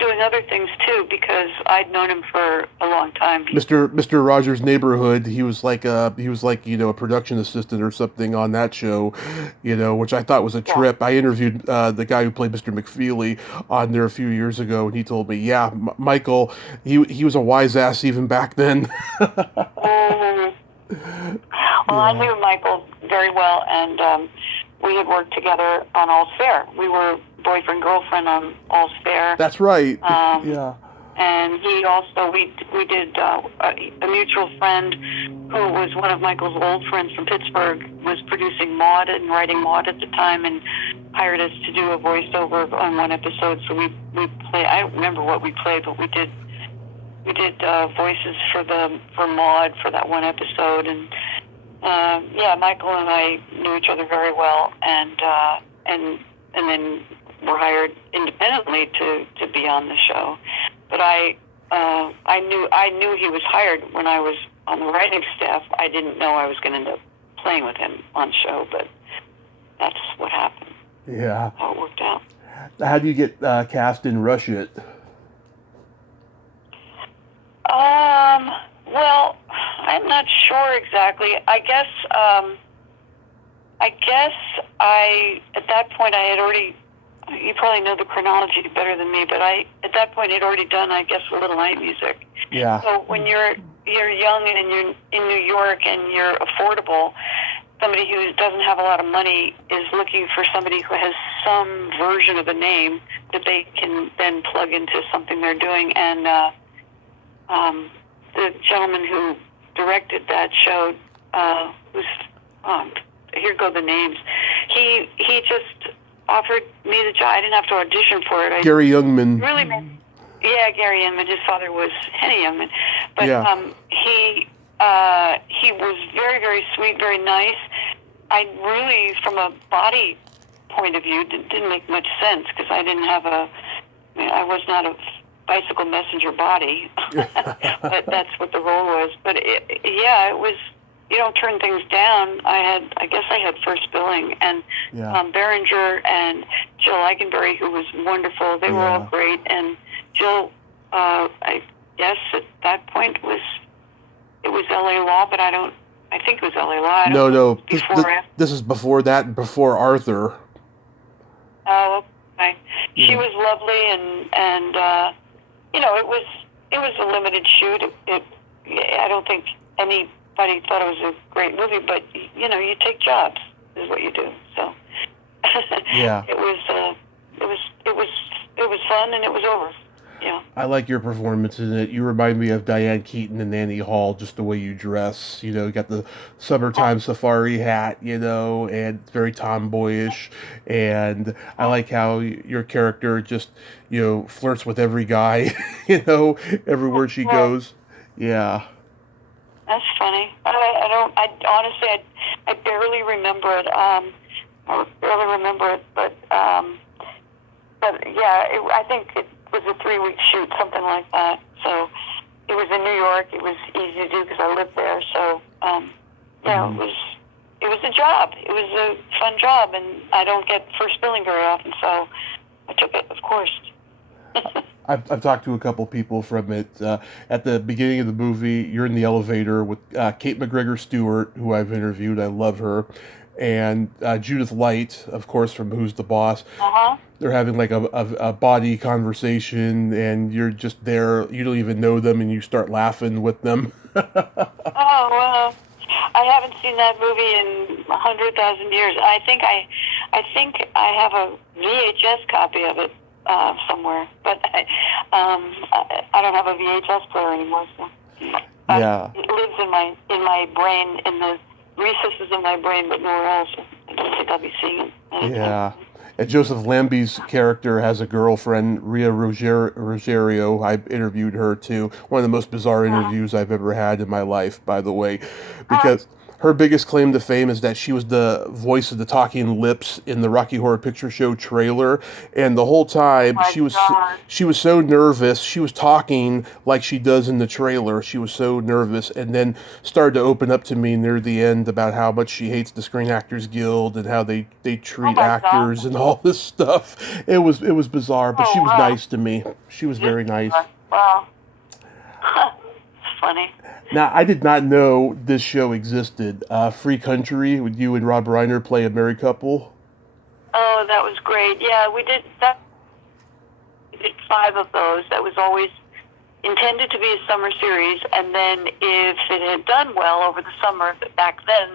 doing other things too, because I'd known him for a long time. Mr. Rogers' Neighborhood. He was like a production assistant or something on that show, which I thought was a trip. I interviewed the guy who played Mr. McFeely on there a few years ago, and he told me, Michael, he was a wise ass even back then. Mm-hmm. Well, I knew Michael very well, and we had worked together on All's Fair. We were boyfriend-girlfriend on All's Fair. That's right. Yeah. And he also, we did a mutual friend who was one of Michael's old friends from Pittsburgh, was producing Maude and writing Maude at the time, and hired us to do a voiceover on one episode. So we played. I don't remember what we played, but we did voices for Maude for that one episode. And Michael and I knew each other very well, and then were hired independently to be on the show. But I knew he was hired when I was on the writing staff. I didn't know I was going to end up playing with him on the show, but that's what happened. Yeah. How it worked out. How do you get cast in Rush It? Well, I'm not sure exactly. I guess at that point I had already. You probably know the chronology better than me, but at that point had already done, I guess, a little night music. Yeah. So when you're young and you're in New York and you're affordable, somebody who doesn't have a lot of money is looking for somebody who has some version of a name that they can then plug into something they're doing. And the gentleman who directed that show, here go the names. He just offered me the job. I didn't have to audition for it. Gary Youngman. Gary Youngman. His father was Henny Youngman. But he was very, very sweet, very nice. I really, from a body point of view, didn't make much sense because I didn't have I was not a bicycle messenger body, but that's what the role was. But it was. You don't turn things down. I guess I had first billing, and Tom Berenger and Jill Eikenberry, who was wonderful. They were all great, and Jill, I guess at that point it was LA Law, but I think it was LA Law. No. This is before that and before Arthur. Oh, okay. Yeah. She was lovely, and it was a limited shoot. I don't think anybody thought it was a great movie, but you take jobs is what you do. So yeah, it was fun and it was over. Yeah, I like your performance in it. You remind me of Diane Keaton and Annie Hall, just the way you dress. You got the summertime safari hat, and it's very tomboyish. And I like how your character just flirts with every guy, everywhere she goes. Yeah. That's funny. I honestly, I barely remember it. But yeah, I think it was a 3-week shoot, something like that. So it was in New York. It was easy to do because I lived there. So it was a job. It was a fun job, and I don't get first billing very often, so I took it, of course. I've talked to a couple people from it. At the beginning of the movie, you're in the elevator with Kate McGregor Stewart, who I've interviewed. I love her. And Judith Light, of course, from Who's the Boss. Uh-huh. They're having like a body conversation, and you're just there. You don't even know them, and you start laughing with them. Oh, well, I haven't seen that movie in 100,000 years. I think I have a VHS copy of it somewhere, but I don't have a VHS player anymore. So Yeah. it lives in my brain, in the recesses of my brain, but nowhere else. I don't think I'll be seeing it. Yeah. And Joseph Lambie's character has a girlfriend, Ria Rogerio. I interviewed her too. One of the most bizarre interviews I've ever had in my life, by the way, because her biggest claim to fame is that she was the voice of the talking lips in the Rocky Horror Picture Show trailer, and the whole time My God. she was so nervous. She was talking like she does in the trailer. She was so nervous, and then started to open up to me near the end about how much she hates the Screen Actors Guild and how they treat my actors God. and all this stuff. It was bizarre, but Oh, she was wow. nice to me. She was very nice. Wow. It's funny. Now, I did not know this show existed. Free Country, with you and Rob Reiner play a married couple. Oh, that was great. Yeah, we did that. We did 5 of those. That was always intended to be a summer series, and then if it had done well over the summer, back then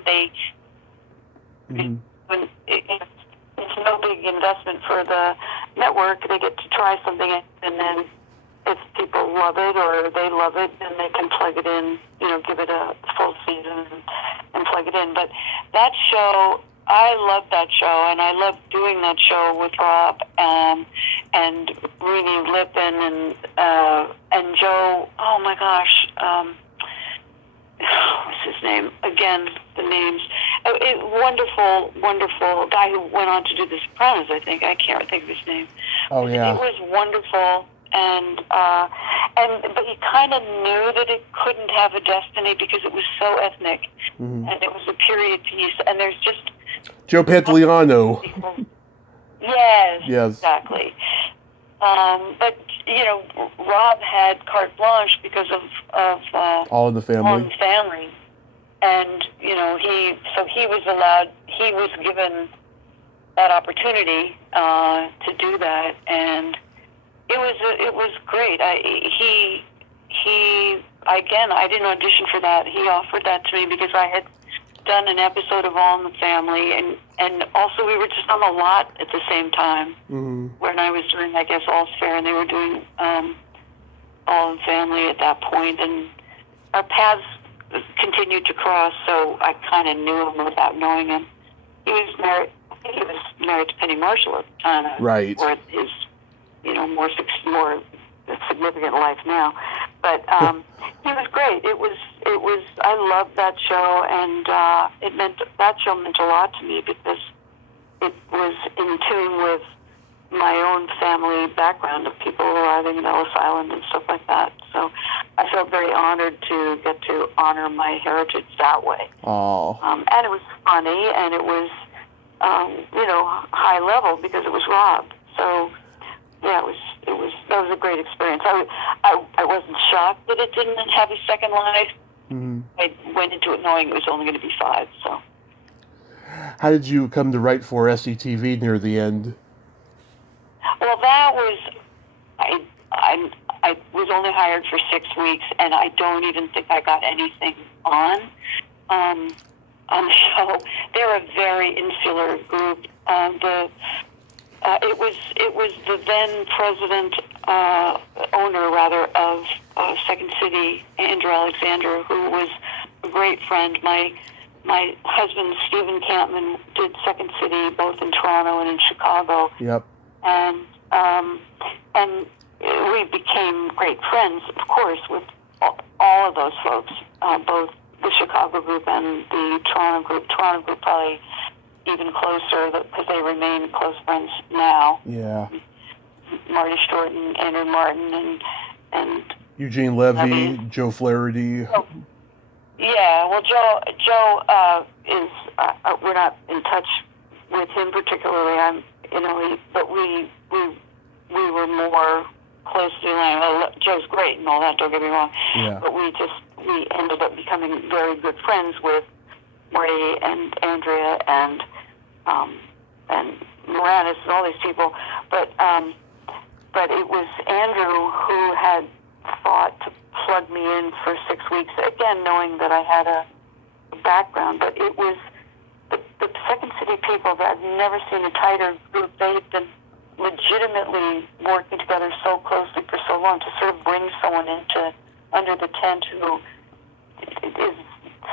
when it's no big investment for the network. They get to try something, and then if people love it or they love it, then they can plug it in, give it a full season and plug it in. But that show, I love that show, and I love doing that show with Rob and Rooney Lippin and Joe. Oh my gosh, what's his name? Again, the names. Wonderful, wonderful guy who went on to do The Sopranos. I think I can't think of his name. Oh yeah. It was wonderful. But he kind of knew that it couldn't have a destiny because it was so ethnic, and it was a period piece. And there's just Joe Pantoliano. Yes, Yes. exactly. But Rob had carte blanche because of All in the All in Family. the Family, and he was given that opportunity to do that, and it was great. I didn't audition for that. He offered that to me because I had done an episode of All in the Family, and also we were just on the lot at the same time when I was doing, I guess, All's Fair, and they were doing All in Family at that point, and our paths continued to cross. So I kind of knew him without knowing him. He was married. I think he was married to Penny Marshall at the time. Right. Or his, more significant life now. But he was great. It was. I loved that show, and that show meant a lot to me because it was in tune with my own family background of people arriving in Ellis Island and stuff like that. So I felt very honored to get to honor my heritage that way. Oh. And it was funny, and it was, high level because it was Rob. So yeah, that was a great experience. I wasn't shocked that it didn't have a second life. I went into it knowing it was only going to be 5. So. How did you come to write for SCTV near the end? Well, that was I was only hired for 6 weeks, and I don't even think I got anything on the show. They're a very insular group. It was the then president, owner rather, of Second City, Andrew Alexander, who was a great friend. My husband, Stephen Campman, did Second City both in Toronto and in Chicago. Yep. And we became great friends, of course, with all of those folks, both the Chicago group and the Toronto group. Toronto group probably even closer because they remain close friends now. Yeah. Marty Stewart and Andrew Martin and Eugene Levy, Joe Flaherty. Oh, yeah, well, Joe is. We're not in touch with him particularly. But we were more closely aligned. Well, Joe's great and all that, don't get me wrong. Yeah. But we ended up becoming very good friends with Marty and Andrea and Moranis and all these people. But it was Andrew who had thought to plug me in for 6 weeks, again, knowing that I had a background. But it was the Second City people that I'd never seen a tighter group. They had been legitimately working together so closely for so long, to sort of bring someone into under the tent who is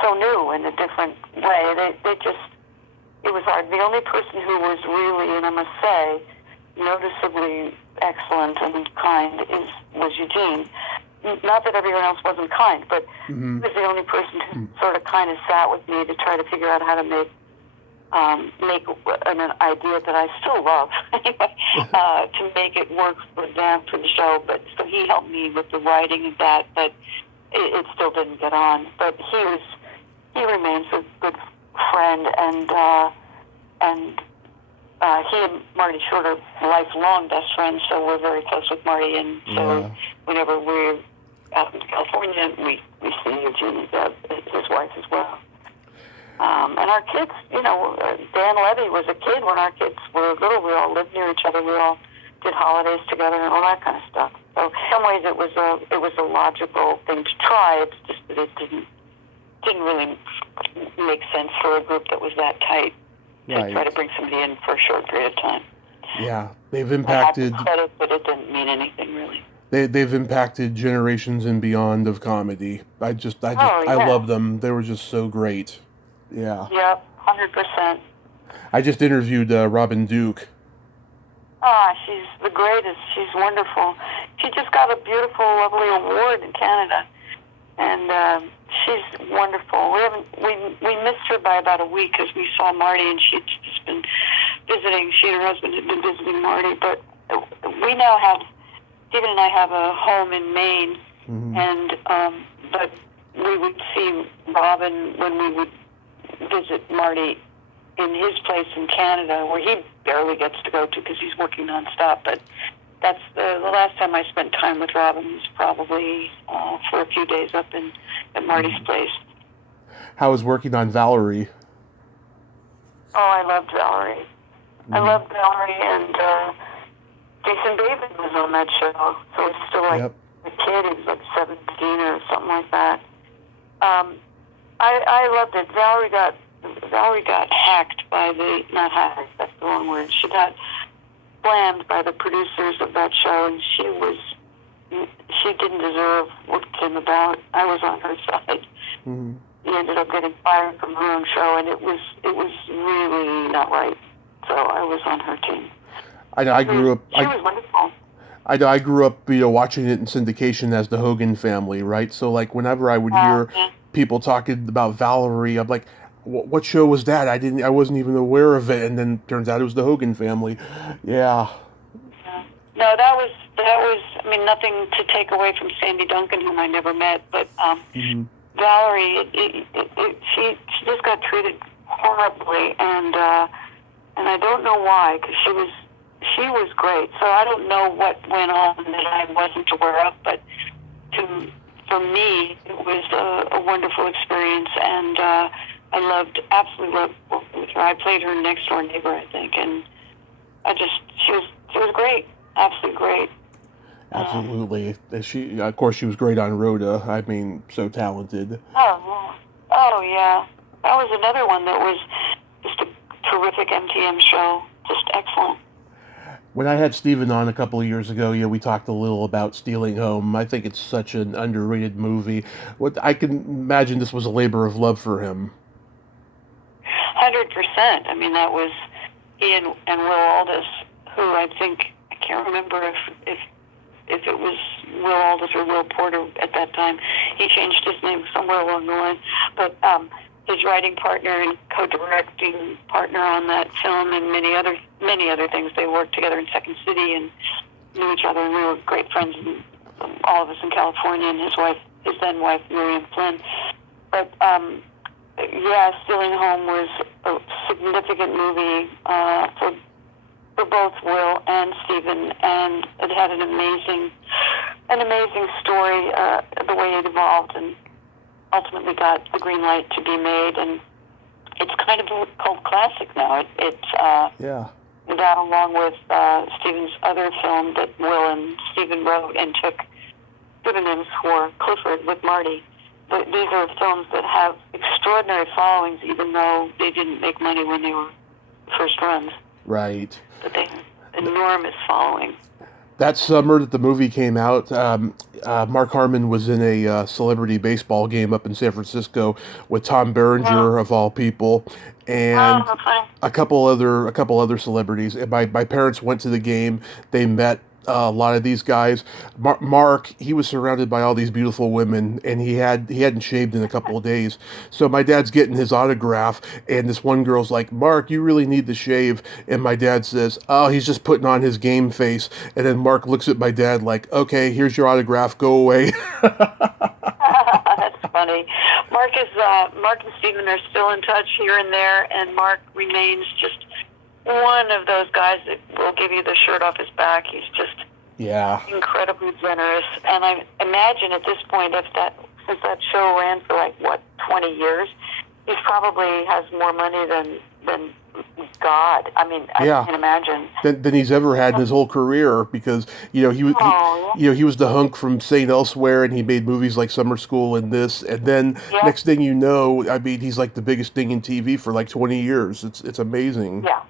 so new in a different way. It was hard. The only person who was really, and I must say, noticeably excellent and kind was Eugene. Not that everyone else wasn't kind, but he was the only person who sort of kind of sat with me to try to figure out how to make an idea that I still love, to make it work for them, for the show. But so he helped me with the writing of that, but it still didn't get on. But he remains a good friend, and he and Marty Short are lifelong best friends, so we're very close with Marty, and so whenever we're out in California, we see Eugene, his wife as well. And our kids, Dan Levy was a kid when our kids were little. We all lived near each other. We all did holidays together and all that kind of stuff. So in some ways it was a logical thing to try. It's just that it didn't really make sense for a group that was that tight to try to bring somebody in for a short period of time. Yeah, they've impacted. I had the credit, but it didn't mean anything really. They've impacted generations and beyond of comedy. I love them. They were just so great. Yeah. Yep, 100%. I just interviewed Robin Duke. She's the greatest. She's wonderful. She just got a beautiful, lovely award in Canada, and she's wonderful. We missed her by about a week because we saw Marty, and she'd just been visiting. She and her husband had been visiting Marty, but we now have, Stephen and I have a home in Maine, and but we would see Robin when we would visit Marty in his place in Canada, where he barely gets to go to because he's working nonstop. But that's the last time I spent time with Robin was probably for a few days up at Marty's place. How was working on Valerie? Oh, I loved Valerie. I loved Valerie, and Jason David was on that show, so he's still like a kid. He was like 17 or something like that. I loved it. Valerie got hacked by not hacked, that's the wrong word. She got slammed by the producers of that show, and she didn't deserve what came about. I was on her side. She ended up getting fired from her own show, and it was really not right. So I was on her team. I grew up. She was wonderful. I grew up, watching it in syndication as the Hogan Family, right? So like whenever I would hear people talking about Valerie, I'm like, what show was that? I wasn't even aware of it, and then turns out it was the Hogan Family. Yeah. No, that was. I mean, nothing to take away from Sandy Duncan, whom I never met, but Valerie, she just got treated horribly, and I don't know why, because she was great. So I don't know what went on that I wasn't aware of, but for me, it was a wonderful experience, and I absolutely loved working with her. I played her next door neighbor, I think, and she was great, absolutely great. Absolutely. She, of course, she was great on Rhoda. I mean, so talented. Oh yeah. That was another one that was just a terrific MTM show. Just excellent. When I had Stephen on a couple of years ago, we talked a little about Stealing Home. I think it's such an underrated movie. I can imagine this was a labor of love for him. 100%. I mean, that was he and Will Aldis, who I think, I can't remember if it was Will Aldis or Will Porter at that time. He changed his name somewhere along the line. But his writing partner and co-directing partner on that film, and many other things. They worked together in Second City and knew each other, and we were great friends, all of us in California, and his then wife, Miriam Flynn. But Stealing Home was a significant movie for both Will and Stephen, and it had an amazing an amazing story, the way it evolved, and ultimately got the green light to be made, and it's kind of a cult classic now. Yeah. That, along with Stephen's other film that Will and Stephen wrote and took pseudonyms for, Clifford with Marty. But these are films that have extraordinary followings, even though they didn't make money when they were first runs. Right. But they have enormous following. That summer that the movie came out, Mark Harmon was in a celebrity baseball game up in San Francisco with Tom Berenger, of all people, and a couple other celebrities. And my parents went to the game. They met a lot of these guys. Mark, he was surrounded by all these beautiful women, and he hadn't shaved in a couple of days. So my dad's getting his autograph, and this one girl's like, "Mark, you really need to shave." And my dad says, "Oh, he's just putting on his game face." And then Mark looks at my dad like, "Okay, here's your autograph. Go away." That's funny. Mark and Stephen are still in touch here and there, and Mark remains just one of those guys that will give you the shirt off his back. He's just incredibly generous. And I imagine at this point, since that show ran for 20 years, he probably has more money than God. I mean, I can imagine. Than he's ever had in his whole career, because he was the hunk from St. Elsewhere, and he made movies like Summer School and this, and then next thing you know, I mean, he's like the biggest thing in TV for 20 years. It's amazing. Yeah.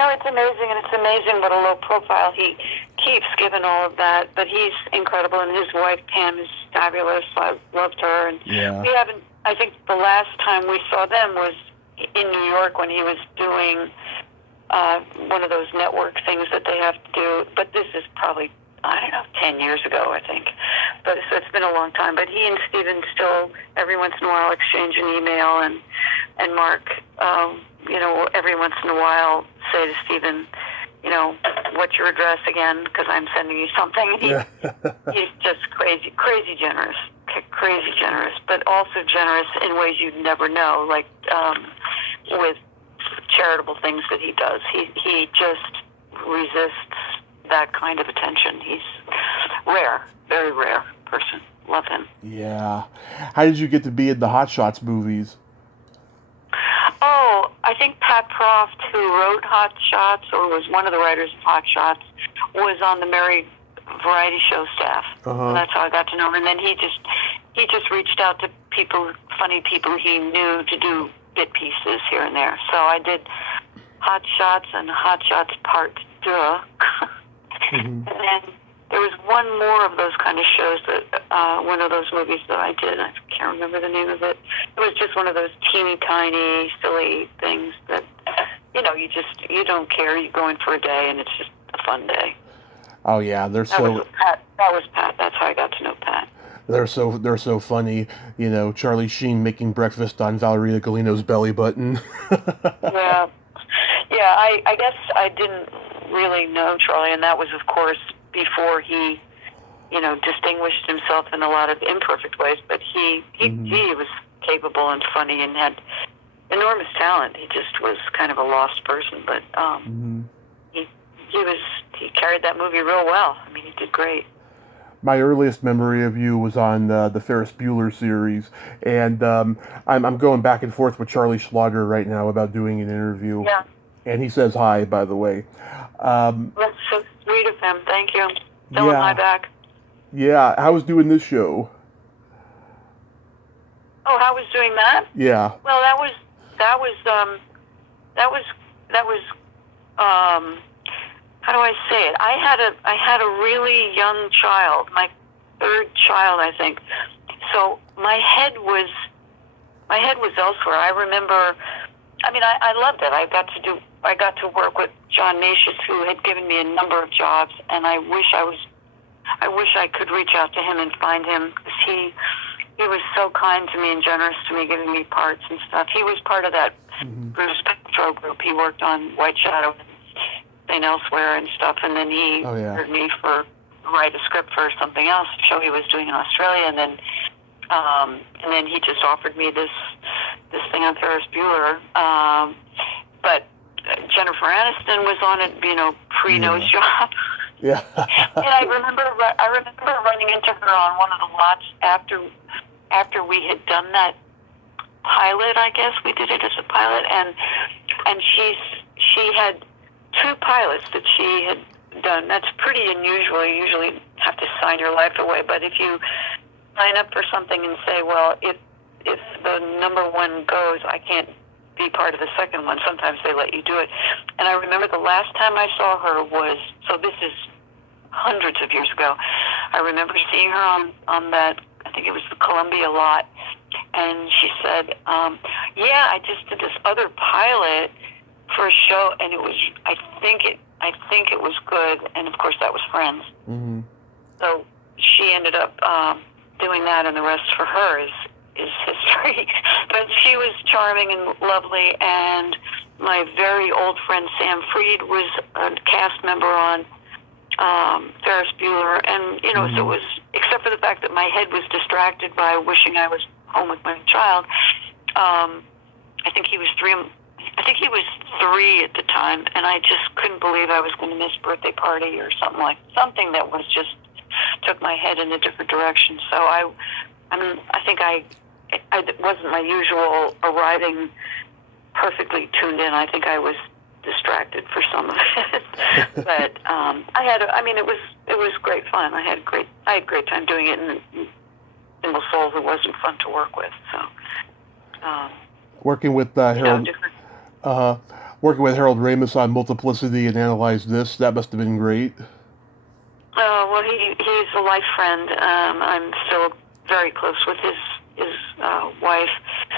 No, it's amazing, and it's amazing what a low profile he keeps, given all of that. But he's incredible, and his wife Pam is fabulous. I loved her, and we haven't. I think the last time we saw them was in New York when he was doing one of those network things that they have to do. But this is probably, I don't know, 10 years ago, I think. But so it's been a long time. But he and Stephen still every once in a while exchange an email, and Mark, every once in a while say to Stephen, what's your address again? Because I'm sending you something. He's just crazy generous, but also generous in ways you'd never know, like with charitable things that he does. He just resists that kind of attention. He's rare, very rare person. Love him. Yeah. How did you get to be in the Hot Shots movies? Oh, I think Pat Proft, who wrote Hot Shots, or was one of the writers of Hot Shots, was on the Mary variety show staff. Uh-huh. That's how I got to know him. And then he just reached out to funny people he knew, to do bit pieces here and there. So I did Hot Shots and Hot Shots Part 2. And then there was one more of those kind of shows, that one of those movies that I did. I can't remember the name of it. It was just one of those teeny tiny, silly things that, you don't care. You go in for a day, and it's just a fun day. Oh yeah, That was Pat. That's how I got to know Pat. They're so funny. Charlie Sheen making breakfast on Valerina Galino's belly button. Yeah. I guess I didn't really know Charlie, and that was, of course, before he, distinguished himself in a lot of imperfect ways. But he was capable and funny and had enormous talent. He just was kind of a lost person, but he carried that movie real well. I mean, he did great. My earliest memory of you was on the Ferris Bueller series, and I'm going back and forth with Charlie Schlager right now about doing an interview. Yeah. And he says hi, by the way. That's so sweet of him. Thank you. Tell him hi back. Yeah. How was doing this show? Oh, how was doing that? Yeah. Well, that was how do I say it? I had a really young child, my third child, I think. So my head was elsewhere. I remember, I loved it. I got to work with John Natius, who had given me a number of jobs, and I wish I could reach out to him and find him, because he was so kind to me and generous to me, giving me parts and stuff. He was part of that Bruce Petro group. He worked on White Shadow and St. Elsewhere and stuff, and then he hired me to write a script for something else, a show he was doing in Australia, and then he just offered me this thing on Ferris Bueller. But Jennifer Aniston was on it, pre-nose job. Yeah. I remember running into her on one of the lots after we had done that pilot. I guess we did it as a pilot, and she had 2 pilots that she had done. That's pretty unusual. You usually have to sign your life away, but if you sign up for something and say, well, if the number 1 goes, I can't be part of the second one. Sometimes they let you do it. And I remember the last time I saw her was, so this is hundreds of years ago. I remember seeing her on that, I think it was the Columbia lot, and she said, yeah, I just did this other pilot for a show, and it was, I think it was good, and of course that was Friends. Mm-hmm. So she ended up doing that, and the rest for her is history. But she was charming and lovely, and my very old friend Sam Freed was a cast member on Ferris Bueller, and Mm-hmm. so it was, except for the fact that my head was distracted by wishing I was home with my child. I think he was 3 at the time, and I just couldn't believe I was going to miss birthday party or something that was just took my head in a different direction. So I think it wasn't my usual arriving perfectly tuned in. I think I was distracted for some of it, but it was great fun. I had a great time doing it, and Single Souls, it wasn't fun to work with. So working with Harold. Working with Harold Ramis on Multiplicity and Analyze This, that must have been great. Well, he's a life friend. I'm still very close with his wife.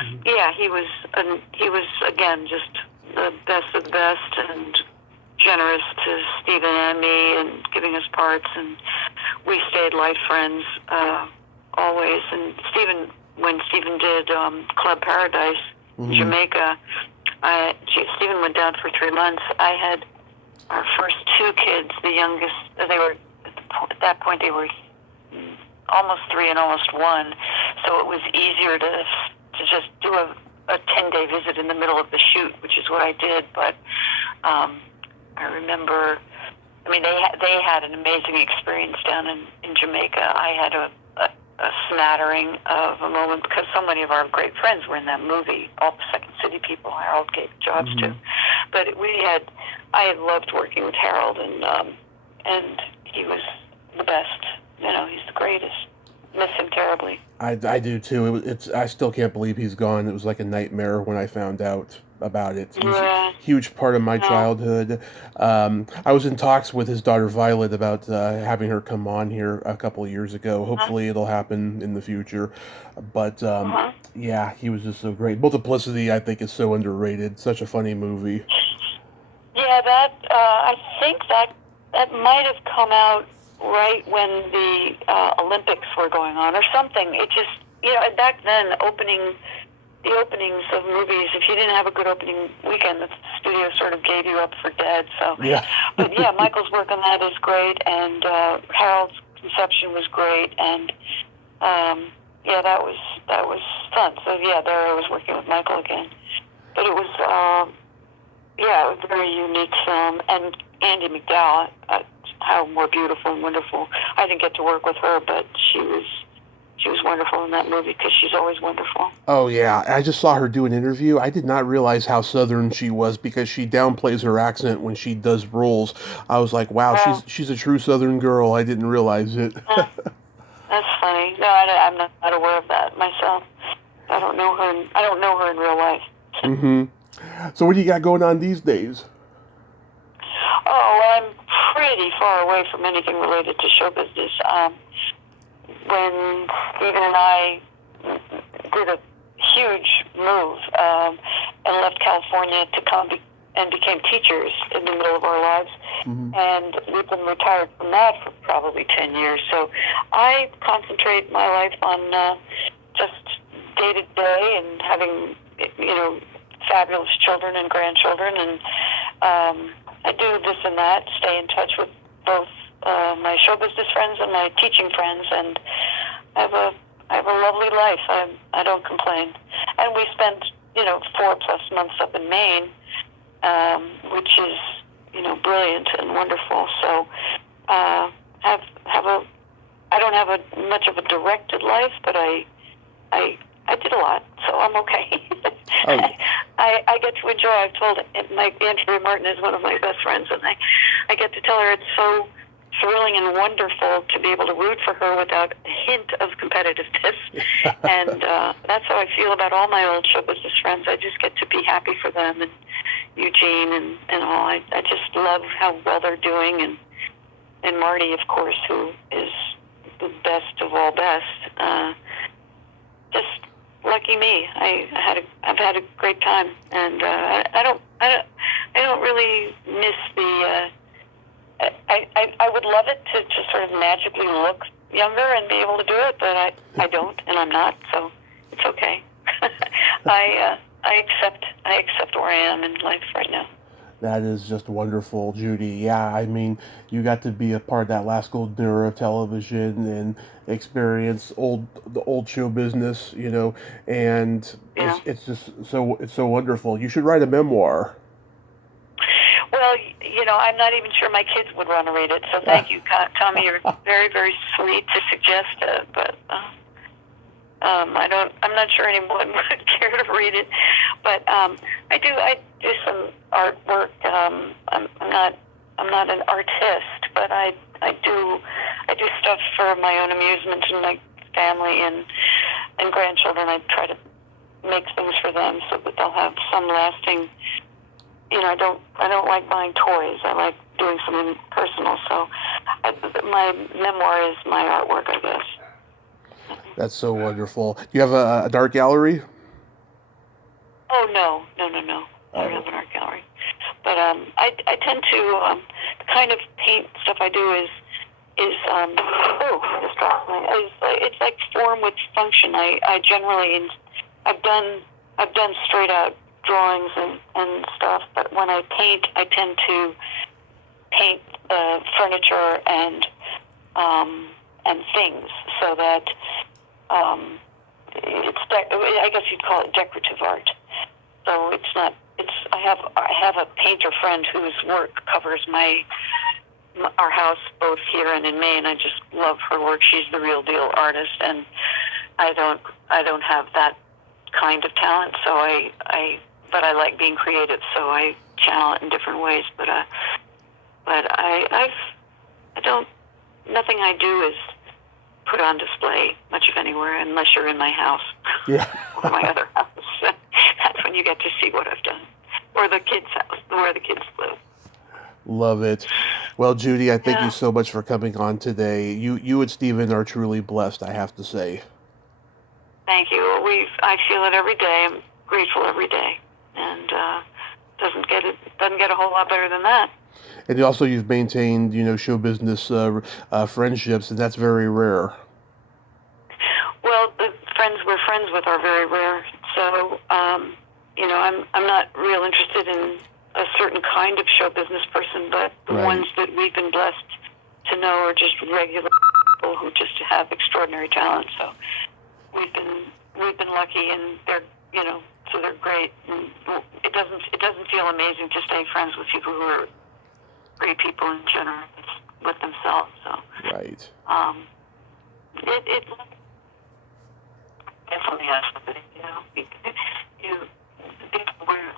Mm-hmm. Yeah, he was again just the best of the best, and generous to Stephen and me, and giving us parts, and we stayed life friends always. And when Stephen did Club Paradise in Jamaica, Stephen went down for 3 months. I had our first 2 kids. The youngest, they were at that point they were almost 3 and almost 1. So it was easier to just do a 10-day visit in the middle of the shoot, which is what I did. But I remember, they had an amazing experience down in Jamaica. I had a smattering of a moment because so many of our great friends were in that movie. All the Second City people Harold gave jobs to. But I had loved working with Harold, and he was the best. He's the greatest. Miss him terribly. I do too. I still can't believe he's gone. It was like a nightmare when I found out about it. He's a huge part of my childhood. I was in talks with his daughter Violet about having her come on here a couple of years ago. Hopefully it'll happen in the future. But yeah, he was just so great. Multiplicity, I think, is so underrated. Such a funny movie. Yeah, I think that might have come out right when the Olympics were going on or something. It just, back then, the openings of movies, if you didn't have a good opening weekend, the studio sort of gave you up for dead. So, yeah. But yeah, Michael's work on that is great, and Harold's conception was great, and yeah, that was fun. So yeah, there I was working with Michael again. But it was, yeah, a very unique film, and Andy McDowell, how more beautiful and wonderful. I didn't get to work with her, but she was wonderful in that movie because she's always wonderful. Oh yeah, I just saw her do an interview. I did not realize how Southern she was because she downplays her accent when she does roles. I was like, wow, she's a true Southern girl. I didn't realize it. That's funny. No, I'm not aware of that myself. I don't know her in real life. Mm-hmm. So what do you got going on these days? Oh, well, I'm pretty far away from anything related to show business. When Stephen and I did a huge move and left California to come and became teachers in the middle of our lives, and we've been retired from that for probably 10 years. So I concentrate my life on just day-to-day and having, fabulous children and grandchildren, and I do this and that, stay in touch with both my show business friends and my teaching friends, and I have a lovely life. I don't complain. And we spent 4+ months up in Maine, which is brilliant and wonderful. So have a I don't have much of a directed life, but I did a lot, so I'm okay. Oh. I get to enjoy. I've told my Andrea Martin is one of my best friends, and I get to tell her it's so thrilling and wonderful to be able to root for her without a hint of competitiveness. And that's how I feel about all my old show business friends. I just get to be happy for them, and Eugene and all. I just love how well they're doing, and Marty, of course, who is the best of all best. Just lucky me. I've had a great time, and I don't really miss the. I would love it to sort of magically look younger and be able to do it, but I don't, and I'm not, so it's okay. I accept where I am in life right now. That is just wonderful, Judy. Yeah, I mean, you got to be a part of that last golden era of television and experience the old show business, and Yeah. it's just it's so wonderful. You should write a memoir. Well, I'm not even sure my kids would want to read it, so thank you, Tommy. You're very, very sweet to suggest it, but I'm not sure anyone would care to read it. But I do some artwork. I'm not an artist, but I do stuff for my own amusement and my family and grandchildren. I try to make things for them so that they'll have some lasting. I don't like buying toys. I like doing something personal. So my memoir is my artwork, I guess. That's so wonderful. Do you have a art gallery? Oh, no. I don't have an art gallery. But I tend to, the kind of paint stuff I do is it's like form with function. I generally, I've done straight out drawings and stuff, but when I paint, I tend to paint furniture and things so that I guess you'd call it decorative art. So it's not. I have a painter friend whose work covers our house both here and in Maine. I just love her work. She's the real deal artist, and I don't have that kind of talent. So but I like being creative, so I channel it in different ways. But nothing I do is put on display much of anywhere unless you're in my house. Yeah. Or my other house. That's when you get to see what I've done. Or the kids' house, where the kids live. Love it. Well, Judy, I thank you so much for coming on today. You and Stephen are truly blessed, I have to say. Thank you. I feel it every day. I'm grateful every day, and doesn't get a whole lot better than that. And also, you've maintained, show business friendships, and that's very rare. Well, the friends we're friends with are very rare. So, I'm not real interested in a certain kind of show business person, but the ones that we've been blessed to know are just regular people who just have extraordinary talent. So we've been lucky, and they're so they're great. And it doesn't feel amazing to stay friends with people who are great people and generous with themselves. So right. It's definitely has something, people were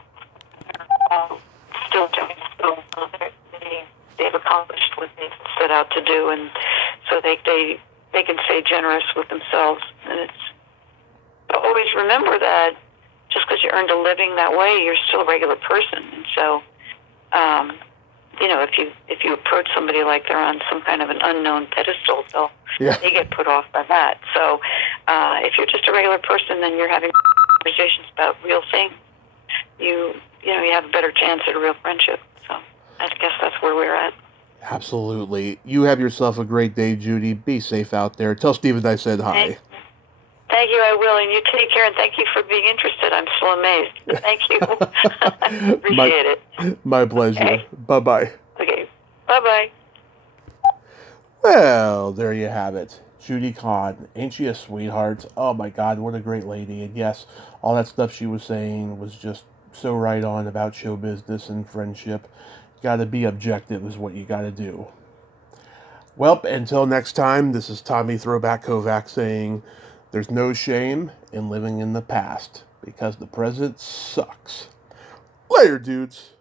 all still they've accomplished what they set out to do, and so they can stay generous with themselves. And it's always remember that just because you earned a living that way, you're still a regular person. And so, if you approach somebody like they're on some kind of an unknown pedestal, they get put off by that. So, if you're just a regular person, then you're having conversations about real things. You have a better chance at a real friendship. So, I guess that's where we're at. Absolutely. You have yourself a great day, Judy. Be safe out there. Tell Stephen I said hi. Thank you, I will. And you take care, and thank you for being interested. I'm so amazed. Thank you. Appreciate it. My pleasure. Okay. Bye-bye. Okay. Bye-bye. Well, there you have it. Judy Kahan. Ain't she a sweetheart? Oh, my God, what a great lady. And yes, all that stuff she was saying was just so right on about show business and friendship. Got to be objective is what you got to do. Well, until next time, this is Tommy Throwback Kovac saying there's no shame in living in the past because the present sucks. Later, dudes.